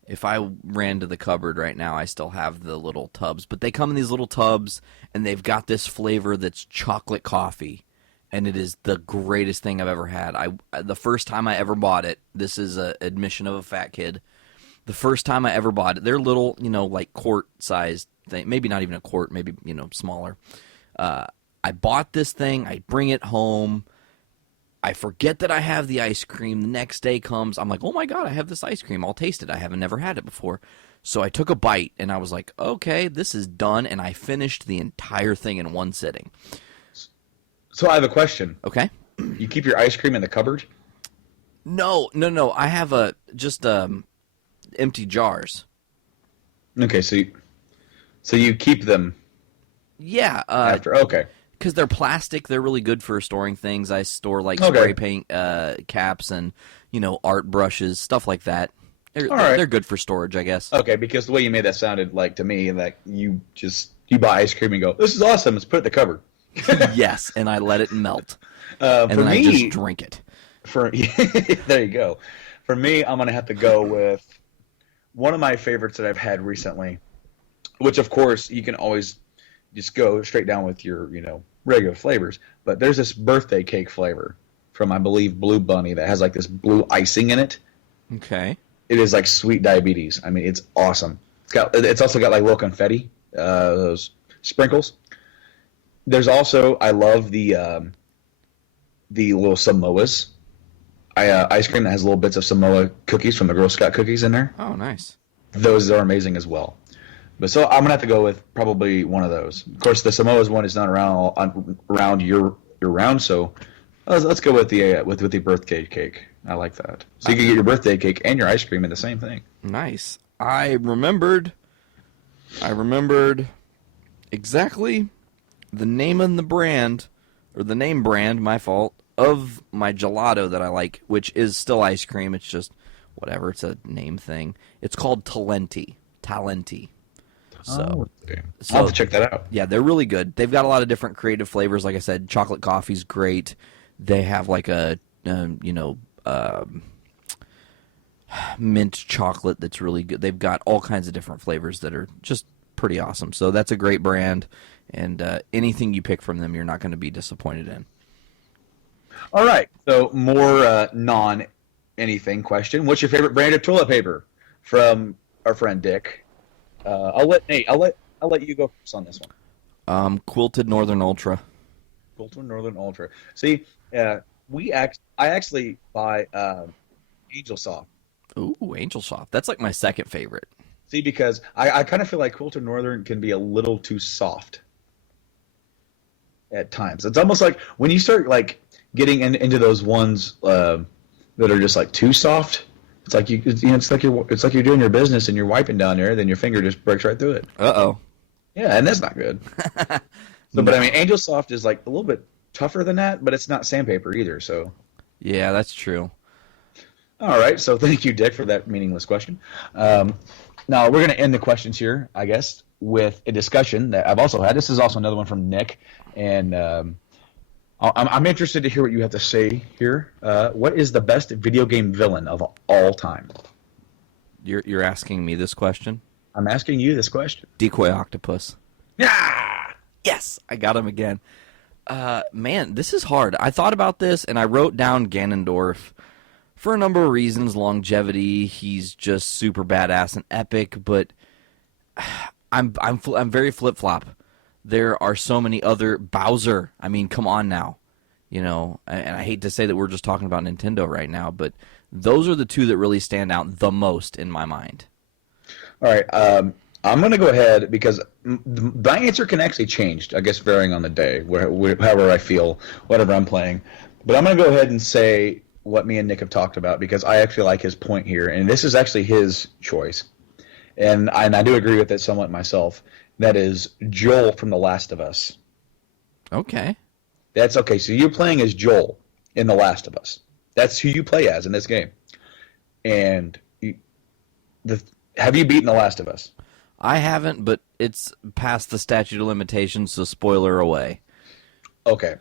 If I ran to the cupboard right now, I still have the little tubs. But they come in these little tubs, and they've got this flavor that's chocolate coffee. And it is the greatest thing I've ever had. The first time I ever bought it, this is an admission of a fat kid. The first time I ever bought it, they're little, like quart-sized thing. Maybe not even a quart, maybe, smaller. I bought this thing. I bring it home. I forget that I have the ice cream. The next day comes. I'm like, oh, my God, I have this ice cream. I'll taste it. I haven't never had it before. So I took a bite, and I was like, okay, this is done. And I finished the entire thing in one sitting. So I have a question. Okay. You keep your ice cream in the cupboard? No. I have just empty jars. Okay, so you keep them. Yeah. After okay. Because they're plastic, they're really good for storing things. I store spray paint caps and art brushes, stuff like that. They're good for storage, I guess. Okay, because the way you made that sounded like to me, like you buy ice cream and go, "This is awesome. Let's put it in the cupboard." Yes, and I let it melt, and then I just drink it. There you go. For me, I'm gonna have to go with one of my favorites that I've had recently, which of course you can always just go straight down with your regular flavors. But there's this birthday cake flavor from, I believe, Blue Bunny that has like this blue icing in it. Okay. It is like sweet diabetes. It's awesome. It's also got like little confetti, those sprinkles. There's also, I love the little Samoas. Ice cream that has little bits of Samoa cookies from the Girl Scout cookies in there. Oh, nice. Those are amazing as well. But so I'm gonna have to go with probably one of those. Of course, the Samoa's one is not around year round, so let's go with the birthday cake. I like that. So you can get your birthday cake and your ice cream in the same thing. Nice. I remembered exactly the name of the brand, or the name brand, my fault, of my gelato that I like, which is still ice cream. It's just whatever. It's a name thing. It's called Talenti. So, I'll have to check that out. Yeah, they're really good. They've got a lot of different creative flavors. Like I said, chocolate coffee's great. They have like a mint chocolate that's really good. They've got all kinds of different flavors that are just pretty awesome. So that's a great brand, and anything you pick from them, you're not going to be disappointed in. All right, so more non-anything question. What's your favorite brand of toilet paper? From our friend Dick. I'll let Nate. I'll let you go first on this one. Quilted Northern Ultra. Quilted Northern Ultra. See, I actually buy Angel Soft. Ooh, Angel Soft. That's like my second favorite. See, because I kind of feel like Quilted Northern can be a little too soft at times. It's almost like when you start like getting into those ones that are just like too soft. It's like it's like you're doing your business and you're wiping down there, then your finger just breaks right through it. Uh-oh. Yeah, and that's not good. So, but I mean, Angel Soft is like a little bit tougher than that, but it's not sandpaper either. So. Yeah, that's true. All right, so thank you, Dick, for that meaningless question. Now we're going to end the questions here, I guess, with a discussion that I've also had. This is also another one from Nick, and I'm interested to hear what you have to say here. What is the best video game villain of all time? You're asking me this question? I'm asking you this question. Decoy Octopus. Yeah! Yes, I got him again. Man, this is hard. I thought about this, and I wrote down Ganondorf for a number of reasons. Longevity, he's just super badass and epic, but I'm very flip-flop. There are so many other Bowser. I mean, come on now. You know, and I hate to say that we're just talking about Nintendo right now, but those are the two that really stand out the most in my mind. All right, I'm going to go ahead because my answer can actually change, I guess, varying on the day, however I feel, whatever I'm playing. But I'm going to go ahead and say what me and Nick have talked about because I actually like his point here, and this is actually his choice. And I do agree with it somewhat myself. That is Joel from The Last of Us. Okay. That's okay. So you're playing as Joel in The Last of Us. That's who you play as in this game. And have you beaten The Last of Us? I haven't, but it's past the statute of limitations, so spoiler away. Okay.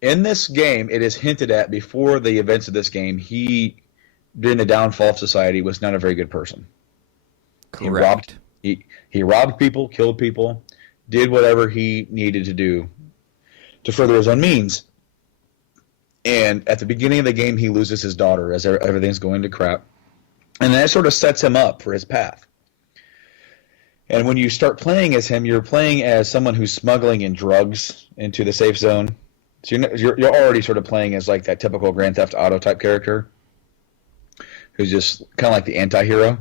In this game, it is hinted at before the events of this game, he, during the downfall of society, was not a very good person. Correct. He robbed people, killed people, did whatever he needed to do to further his own means. And at the beginning of the game, he loses his daughter as everything's going to crap. And that sort of sets him up for his path. And when you start playing as him, you're playing as someone who's smuggling in drugs into the safe zone. So you're already sort of playing as like that typical Grand Theft Auto type character who's just kind of like the anti-hero.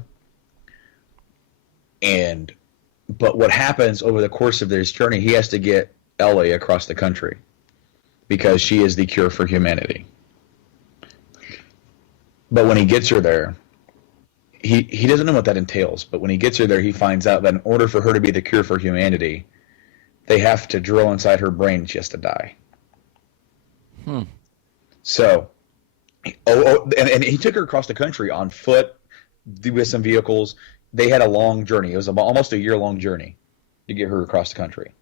But what happens over the course of this journey, he has to get Ellie across the country because she is the cure for humanity. But when he gets her there, he doesn't know what that entails. But when he gets her there, he finds out that in order for her to be the cure for humanity, they have to drill inside her brain and she has to die. So, and he took her across the country on foot with some vehicles. They had a long journey. It was almost a year-long journey to get her across the country.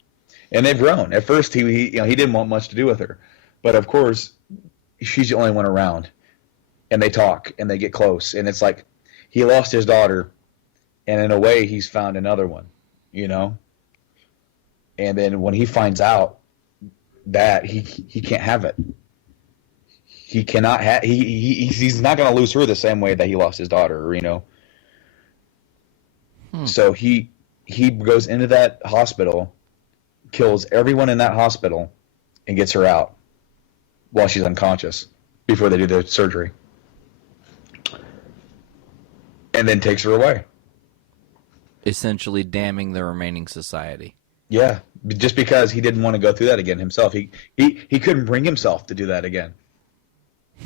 And they've grown. At first, he didn't want much to do with her. But, of course, she's the only one around. And they talk, and they get close. And it's like he lost his daughter, and in a way, he's found another one, you know? And then when he finds out that he can't have it, he cannot have. He's not going to lose her the same way that he lost his daughter, you know? So he goes into that hospital, kills everyone in that hospital, and gets her out while she's unconscious before they do the surgery. And then takes her away. Essentially damning the remaining society. Yeah, just because he didn't want to go through that again himself. He couldn't bring himself to do that again.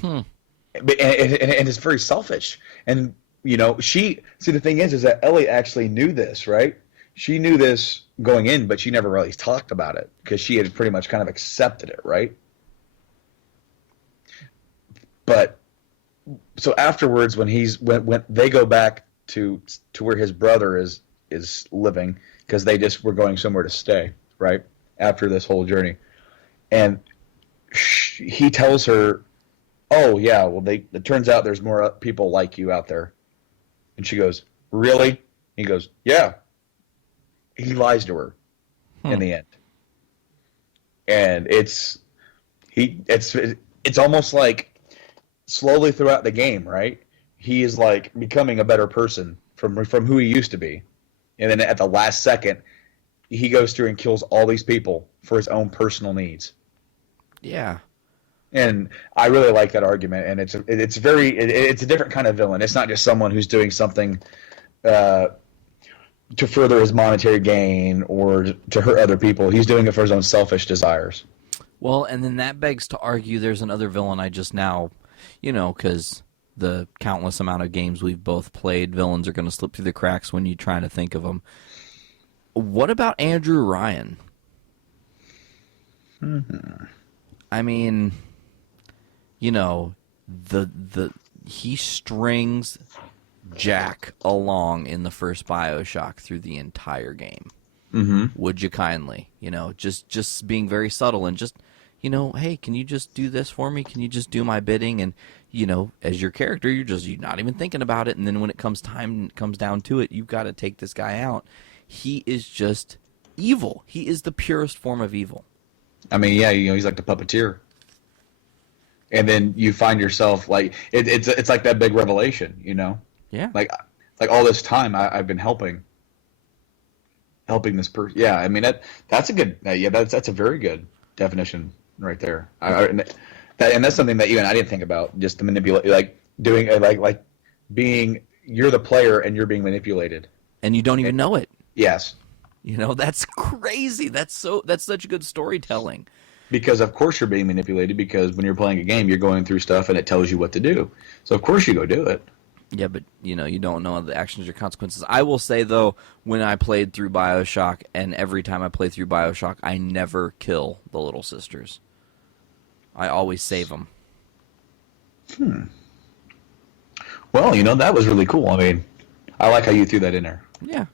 And it's very selfish. And you know, the thing is that Ellie actually knew this, right? She knew this going in, but she never really talked about it because she had pretty much kind of accepted it, right? But so afterwards, when they go back to where his brother is is living because they just were going somewhere to stay, right? After this whole journey. And he tells her, oh, yeah, well, it turns out there's more people like you out there. And she goes, really? He goes, yeah. He lies to her in the end. And it's almost like slowly throughout the game, right? He is like becoming a better person from who he used to be. And then at the last second, he goes through and kills all these people for his own personal needs. Yeah. And I really like that argument, and it's a different kind of villain. It's not just someone who's doing something to further his monetary gain or to hurt other people. He's doing it for his own selfish desires. Well, and then that begs to argue there's another villain I just now, because the countless amount of games we've both played, villains are going to slip through the cracks when you're trying to think of them. What about Andrew Ryan? Mm-hmm. I mean, he strings Jack along in the first BioShock through the entire game. Mm-hmm. Would you kindly, just being very subtle and just, hey, can you just do this for me? Can you just do my bidding? And, as your character, you're not even thinking about it. And then when it comes down to it, you've got to take this guy out. He is just evil. He is the purest form of evil. I mean, yeah, he's like the puppeteer. And then you find yourself like it's like that big revelation, Yeah. Like all this time I've been helping this person. Yeah, I mean that's a good that's a very good definition right there. And that's something that you and I didn't think about. Just to manipulate, like doing like being you're the player and you're being manipulated, and you don't even know it. Yes. That's crazy. That's such good storytelling. Because of course you're being manipulated, because when you're playing a game, you're going through stuff and it tells you what to do. So of course you go do it. Yeah, but you don't know the actions or consequences. I will say though, when I played through BioShock, and every time I play through BioShock, I never kill the little sisters. I always save them. Well, that was really cool. I mean, I like how you threw that in there. Yeah.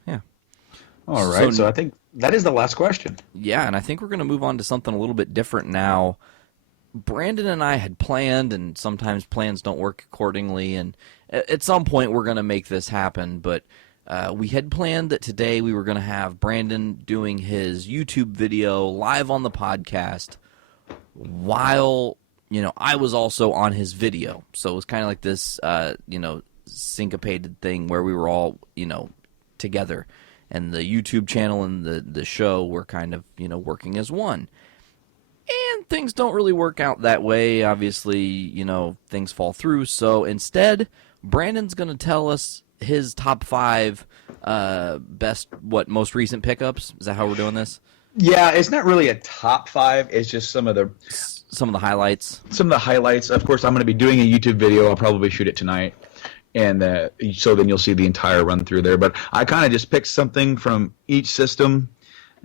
All right, so I think that is the last question. Yeah, and I think we're going to move on to something a little bit different now. Brandon and I had planned, and sometimes plans don't work accordingly, and at some point we're going to make this happen, but we had planned that today we were going to have Brandon doing his YouTube video live on the podcast while, I was also on his video. So it was kind of like this, syncopated thing where we were all, together. And the YouTube channel and the show were kind of, working as one. And things don't really work out that way. Obviously, things fall through. So instead, Brandon's going to tell us his top 5 most recent pickups. Is that how we're doing this? Yeah, it's not really a top 5. It's just some of the highlights. Some of the highlights. Of course, I'm going to be doing a YouTube video. I'll probably shoot it tonight. And so then you'll see the entire run through there. But I kind of just picked something from each system,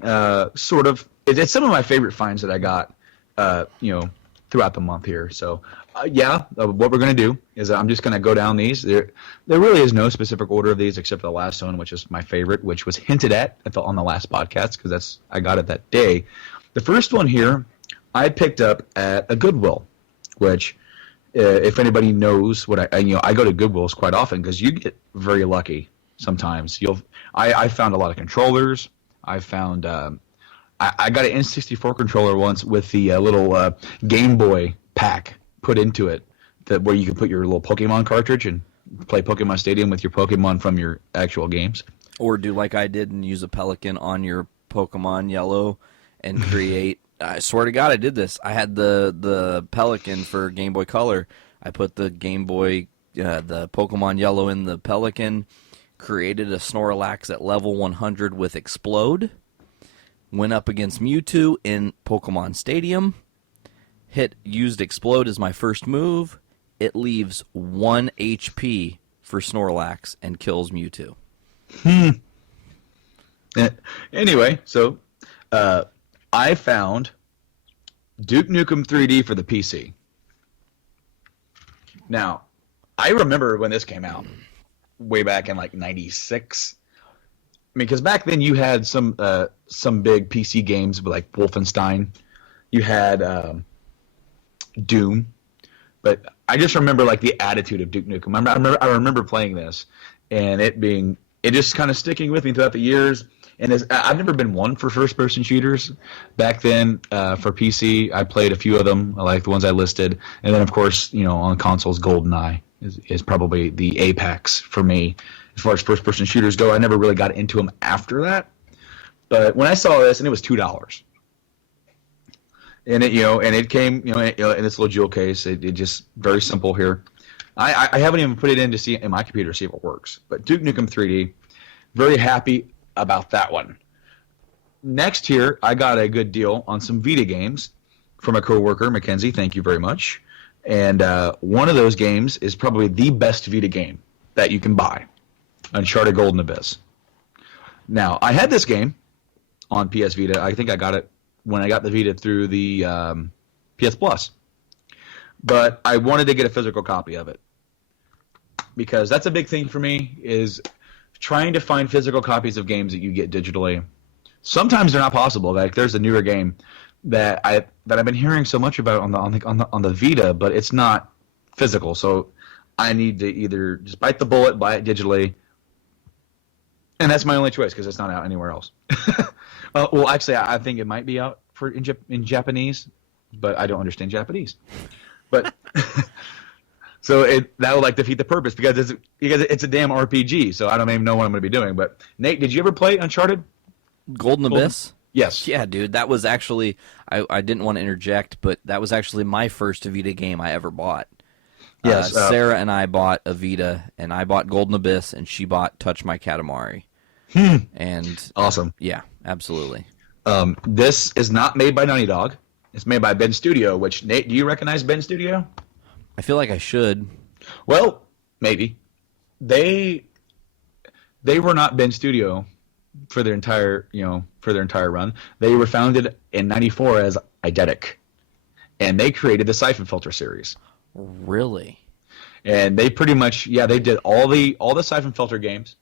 sort of. It's some of my favorite finds that I got, throughout the month here. So, what we're going to do is I'm just going to go down these. There really is no specific order of these except for the last one, which is my favorite, which was hinted at on the last podcast because I got it that day. The first one here I picked up at a Goodwill, which... if anybody knows what I go to Goodwill's quite often because you get very lucky sometimes. I found a lot of controllers. I found I got an N64 controller once with the little Game Boy pack put into it, where you can put your little Pokemon cartridge and play Pokemon Stadium with your Pokemon from your actual games. Or do like I did and use a Pelican on your Pokemon Yellow and create. I swear to God, I did this. I had the Pelican for Game Boy Color. I put the Game Boy, the Pokemon Yellow in the Pelican, created a Snorlax at level 100 with Explode, went up against Mewtwo in Pokemon Stadium, used Explode as my first move. It leaves 1 HP for Snorlax and kills Mewtwo. Anyway, so... I found Duke Nukem 3D for the PC. Now, I remember when this came out, way back in like 96. because back then you had some big PC games like Wolfenstein. You had Doom, but I just remember like the attitude of Duke Nukem. I remember playing this, and it just kind of sticking with me throughout the years. And I've never been one for first-person shooters. Back then, for PC, I played a few of them, like the ones I listed, and then of course, on consoles, GoldenEye is probably the apex for me as far as first-person shooters go. I never really got into them after that, but when I saw this, and it was $2. And it came, in this little jewel case. It just very simple here. I haven't even put it in my computer to see if it works. But Duke Nukem 3D, very happy about that one. Next here, I got a good deal on some Vita games from a coworker, Mackenzie. Thank you very much. And one of those games is probably the best Vita game that you can buy, Uncharted Golden Abyss. Now, I had this game on PS Vita. I think I got it when I got the Vita through the PS Plus. But I wanted to get a physical copy of it, because that's a big thing for me, is trying to find physical copies of games that you get digitally. Sometimes they're not possible. Like there's a newer game that I've been hearing so much about on the Vita, but it's not physical. So I need to either just bite the bullet, buy it digitally, and that's my only choice because it's not out anywhere else. Well, actually, I think it might be out in Japanese, but I don't understand Japanese. But so that would defeat the purpose because it's a damn RPG. So I don't even know what I'm going to be doing. But Nate, did you ever play Uncharted? Golden Abyss? Yes. Yeah, dude. That was actually I didn't want to interject, but that was actually my first Vita game I ever bought. Yes. Sarah and I bought a Vita, and I bought Golden Abyss, and she bought Touch My Katamari. And awesome. Yeah, absolutely. This is not made by Naughty Dog. It's made by Ben Studio, which, Nate, do you recognize Ben Studio? I feel like I should. Well, maybe. They were not Ben Studio for their entire run. They were founded in '94 as Eidetic, and they created the Siphon Filter series. Really? And they pretty much, they did all the Siphon Filter games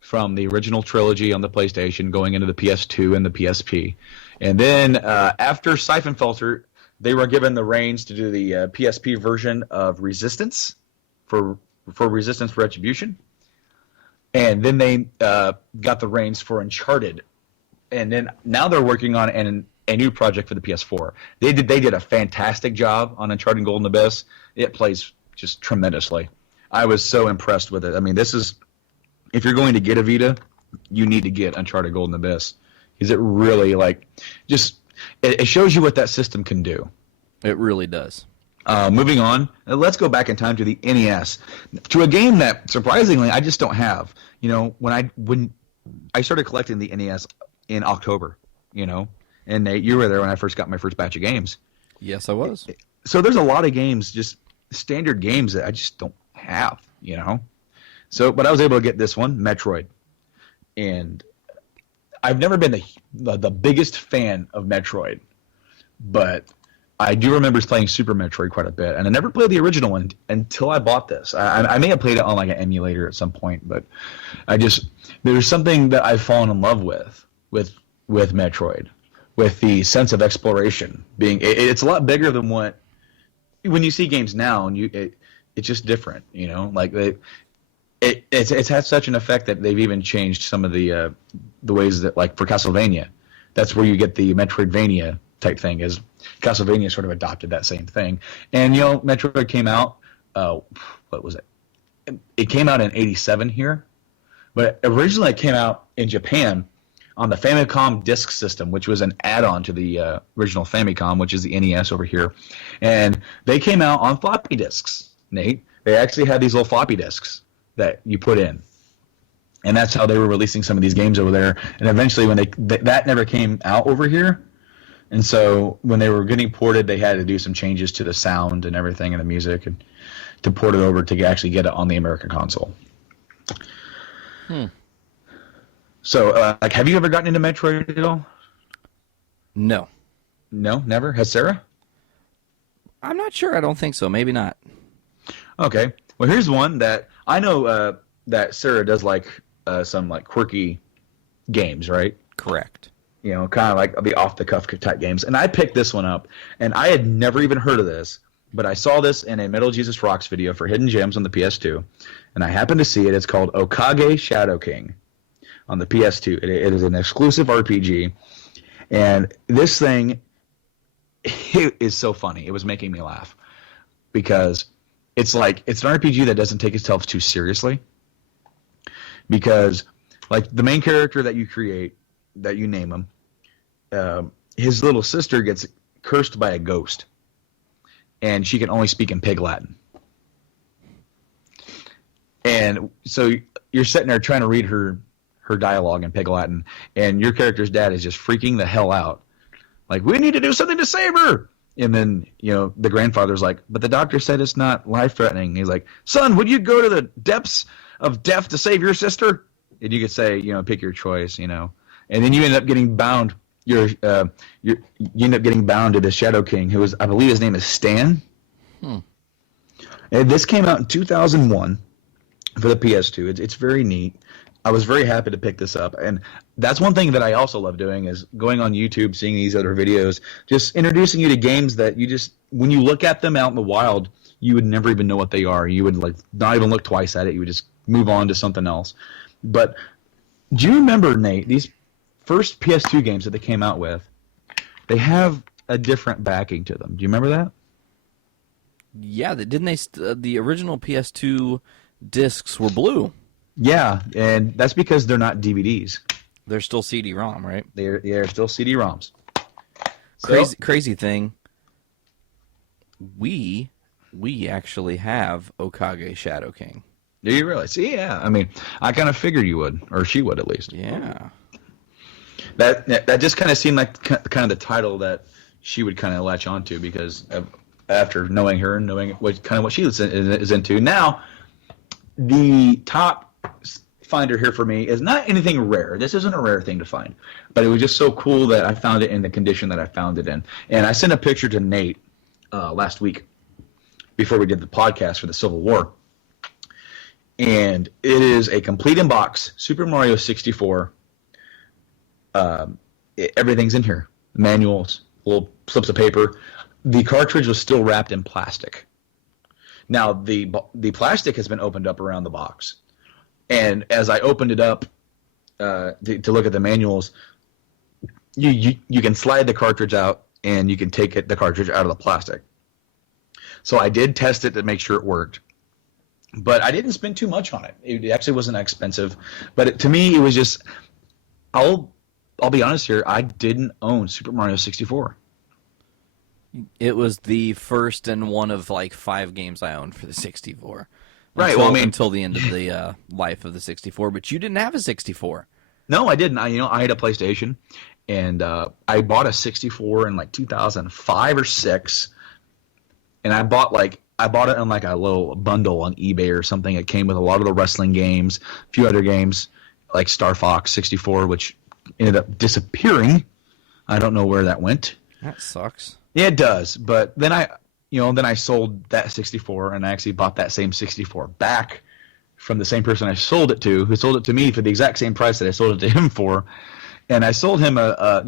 from the original trilogy on the PlayStation going into the PS2 and the PSP. And then after Siphon Filter, they were given the reins to do the PSP version of Resistance for Resistance Retribution. And then they got the reins for Uncharted. And then now they're working on a new project for the PS4. They did a fantastic job on Uncharted Golden Abyss. It plays just tremendously. I was so impressed with it. I mean, this is, if you're going to get a Vita, you need to get Uncharted Golden Abyss, because it really it shows you what that system can do. It really does. Moving on, let's go back in time to the NES, to a game that surprisingly I just don't have. When I started collecting the NES in October, and Nate, you were there when I first got my first batch of games. Yes, I was. So there's a lot of games, just standard games that I just don't have, So, but I was able to get this one, Metroid, and I've never been the biggest fan of Metroid, but I do remember playing Super Metroid quite a bit, and I never played the original one until I bought this. I may have played it on an emulator at some point, but there's something that I've fallen in love with Metroid, with the sense of exploration. It's a lot bigger than when you see games now, and it's just different, It's had such an effect that they've even changed some of the ways that, like for Castlevania, that's where you get the Metroidvania type thing. Is Castlevania sort of adopted that same thing, and Metroid came out. What was it? It came out in '87 here, but originally it came out in Japan on the Famicom Disk System, which was an add-on to the original Famicom, which is the NES over here, and they came out on floppy disks. Nate, they actually had these little floppy disks that you put in, and that's how they were releasing some of these games over there. And eventually, when that never came out over here, and so when they were getting ported, they had to do some changes to the sound and everything and the music, and to port it over to actually get it on the American console. So, have you ever gotten into Metroid at all? No, never. Has Sarah? I'm not sure. I don't think so. Maybe not. Okay. Well, here's one that I know that Sarah does like some quirky games, right? Correct. You know, kind of like the off-the-cuff type games. And I picked this one up, and I had never even heard of this, but I saw this in a Metal Jesus Rocks video for Hidden Gems on the PS2, and I happened to see it. It's called Okage Shadow King on the PS2. It is an exclusive RPG, and this thing it is so funny. It was making me laugh because it's an RPG that doesn't take itself too seriously, because like the main character that you create, that you name him, his little sister gets cursed by a ghost, and she can only speak in Pig Latin. And so you're sitting there trying to read her dialogue in Pig Latin, and your character's dad is just freaking the hell out. Like, we need to do something to save her. And then, the grandfather's like, but the doctor said it's not life-threatening. He's like, son, would you go to the depths of death to save your sister? And you could say, pick your choice, And then you end up getting bound. You end up getting bound to the Shadow King, who is, I believe his name is Stan. And this came out in 2001 for the PS2. It's very neat. I was very happy to pick this up, and that's one thing that I also love doing is going on YouTube, seeing these other videos, just introducing you to games that you just, when you look at them out in the wild, you would never even know what they are. You would not even look twice at it. You would just move on to something else. But do you remember, Nate, these first PS2 games that they came out with, they have a different backing to them. Do you remember that? Yeah, didn't they? The original PS2 discs were blue. Yeah, and that's because they're not DVDs. They're still CD-ROM, right? They're still CD-ROMs. Crazy thing. We actually have Okage Shadow King. Do you really? See, yeah. I mean, I kind of figured you would, or she would at least. Yeah. That just kind of seemed like kind of the title that she would kind of latch onto, because after knowing her and knowing what she is into. Now, the top finder here for me is not anything rare. This isn't a rare thing to find, but it was just so cool that I found it in the condition that I found it in. And I sent a picture to Nate last week before we did the podcast for the Civil War. And it is a complete in box Super Mario 64. Everything's in here. Manuals, little slips of paper. The cartridge was still wrapped in plastic. Now, the plastic has been opened up around the box. And as I opened it up to look at the manuals, you can slide the cartridge out, and you can take the cartridge out of the plastic. So I did test it to make sure it worked. But I didn't spend too much on it. It actually wasn't expensive. But to me, it was just, I'll be honest here, I didn't own Super Mario 64. It was the first and one of 5 games I owned for the 64. Right. Until the end of the life of the 64. But you didn't have a 64. No, I didn't. I had a PlayStation, and I bought a 64 in 2005 or 6, and I bought it on a little bundle on eBay or something. It came with a lot of the wrestling games, a few other games like Star Fox 64, which ended up disappearing. I don't know where that went. That sucks. Yeah, it does. But then I sold that 64, and I actually bought that same 64 back from the same person I sold it to, who sold it to me for the exact same price that I sold it to him for. And I sold him a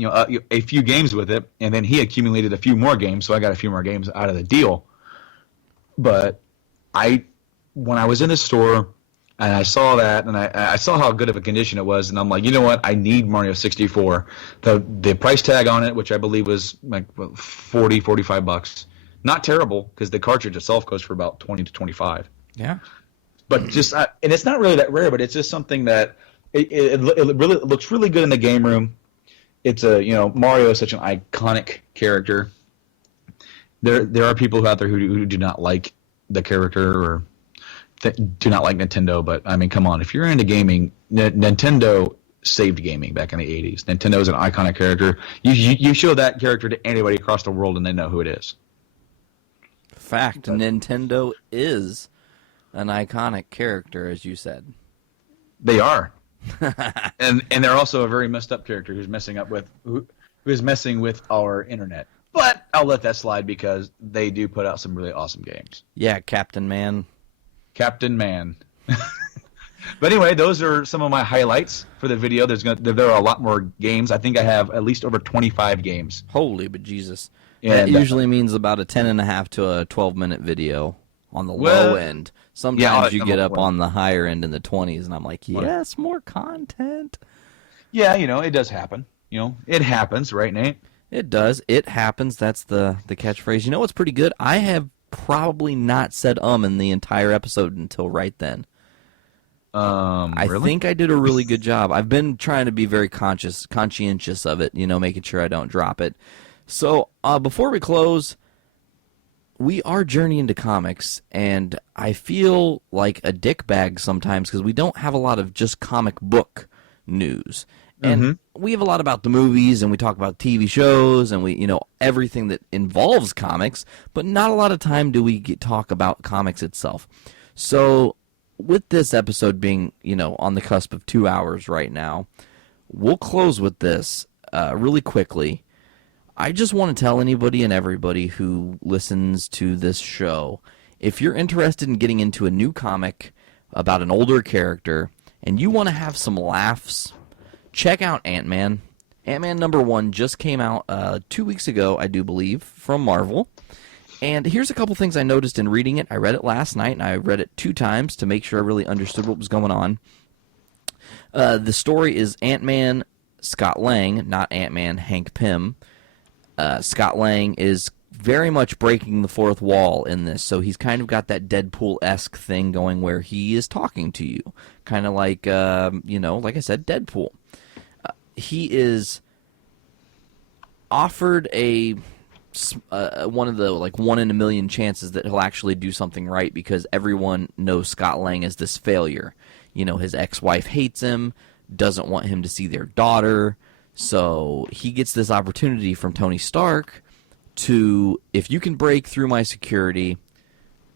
few games with it, and then he accumulated a few more games, so I got a few more games out of the deal. But when I was in the store and I saw that, and I saw how good of a condition it was, and I'm like, you know what? I need Mario 64. The price tag on it, which I believe was $45. Not terrible, because the cartridge itself goes for about $20 to $25. Yeah. But just and it's not really that rare, but it's just something that it really looks really good in the game room. It's Mario is such an iconic character. There are people out there who do not like the character or do not like Nintendo, but I mean, come on, if you're into gaming, Nintendo saved gaming back in the 80s. Nintendo is an iconic character. You show that character to anybody across the world, and they know who it is. Fact, Nintendo is an iconic character, as you said. They are. and they're also a very messed up character who's messing with our internet. But I'll let that slide because they do put out some really awesome games. Yeah, Captain Man. Captain Man. But anyway, those are some of my highlights for the video. There are a lot more games. I think I have at least over 25 games. Holy bejesus. That And usually means about a 10.5 to a 12-minute video on the Well, low end. Sometimes you I'm get a- up on the higher end in the 20s, and I'm like, yes, more content. yeah, it does happen. It happens, right, Nate? It does. It happens. That's the catchphrase. You know what's pretty good? I have probably not said in the entire episode until right then. I Really? think I did a really good job. I've been trying to be very conscientious of it, making sure I don't drop it. So before we close, we are journeying to comics, and I feel like a dickbag sometimes because we don't have a lot of just comic book news. And we have a lot about the movies, and we talk about TV shows, and we, everything that involves comics, but not a lot of time do we talk about comics itself. So with this episode being, on the cusp of 2 hours right now, we'll close with this really quickly. I just want to tell anybody and everybody who listens to this show, if you're interested in getting into a new comic about an older character and you want to have some laughs, check out Ant-Man. Ant-Man #1 just came out 2 weeks ago, I do believe, from Marvel. And here's a couple things I noticed in reading it. I read it last night, and I read it 2 times to make sure I really understood what was going on. The story is Ant-Man, Scott Lang, not Ant-Man, Hank Pym. Scott Lang is very much breaking the fourth wall in this, so he's kind of got that Deadpool-esque thing going where he is talking to you, kind of like, like I said, Deadpool. He is offered one of the 1 in a million chances that he'll actually do something right because everyone knows Scott Lang as this failure. His ex-wife hates him, doesn't want him to see their daughter. So he gets this opportunity from Tony Stark to, if you can break through my security,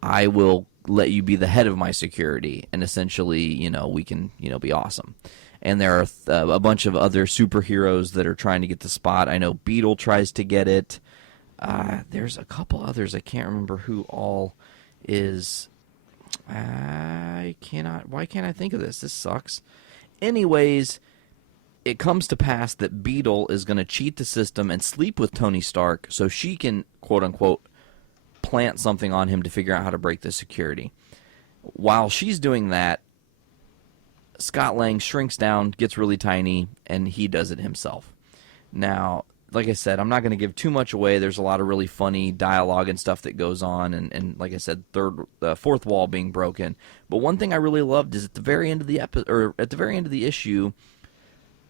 I will let you be the head of my security. And essentially, we can, be awesome. And there are a bunch of other superheroes that are trying to get the spot. I know Beetle tries to get it. There's a couple others. I can't remember who all is. Why can't I think of this? This sucks. Anyways, it comes to pass that Beetle is going to cheat the system and sleep with Tony Stark so she can, quote-unquote, plant something on him to figure out how to break the security. While she's doing that, Scott Lang shrinks down, gets really tiny, and he does it himself. Now, like I said, I'm not going to give too much away. There's a lot of really funny dialogue and stuff that goes on, and like I said, fourth wall being broken. But one thing I really loved is at the very end of the issue,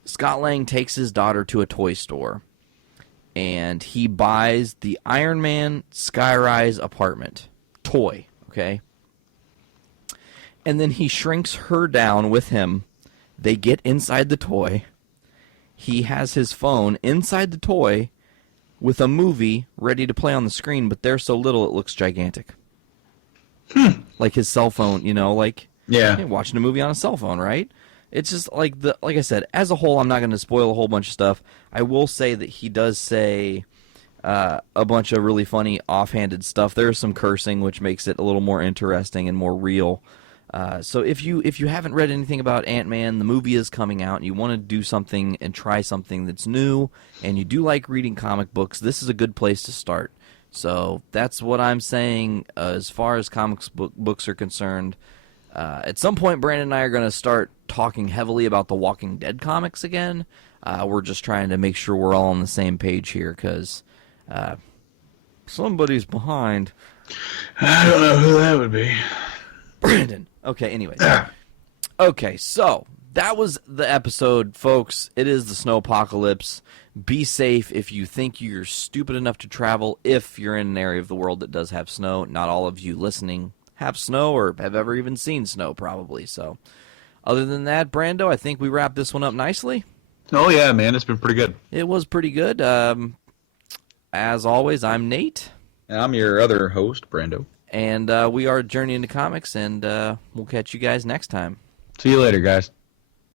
Scott Lang takes his daughter to a toy store, and he buys the Iron Man Skyrise apartment toy, okay? And then he shrinks her down with him. They get inside the toy. He has his phone inside the toy with a movie ready to play on the screen, but they're so little it looks gigantic. Like his cell phone, Yeah. watching a movie on a cell phone, right? It's just like I said, as a whole, I'm not going to spoil a whole bunch of stuff. I will say that he does say a bunch of really funny offhanded stuff. There's some cursing, which makes it a little more interesting and more real. So if you haven't read anything about Ant-Man, the movie is coming out, and you want to do something and try something that's new, and you do like reading comic books, this is a good place to start. So that's what I'm saying as far as comics books are concerned. At some point, Brandon and I are going to start talking heavily about the Walking Dead comics again. We're just trying to make sure we're all on the same page here, because somebody's behind. I don't know who that would be. Brandon. Okay, anyways. Okay, so that was the episode, folks. It is the snow apocalypse. Be safe if you think you're stupid enough to travel, if you're in an area of the world that does have snow. Not all of you listening have snow or have ever even seen snow, probably. So, other than that, Brando, I think we wrapped this one up nicely. Oh, yeah, man. It's been pretty good. It was pretty good. As always, I'm Nate. And I'm your other host, Brando. And we are Journey into Comics, and we'll catch you guys next time. See you later, guys.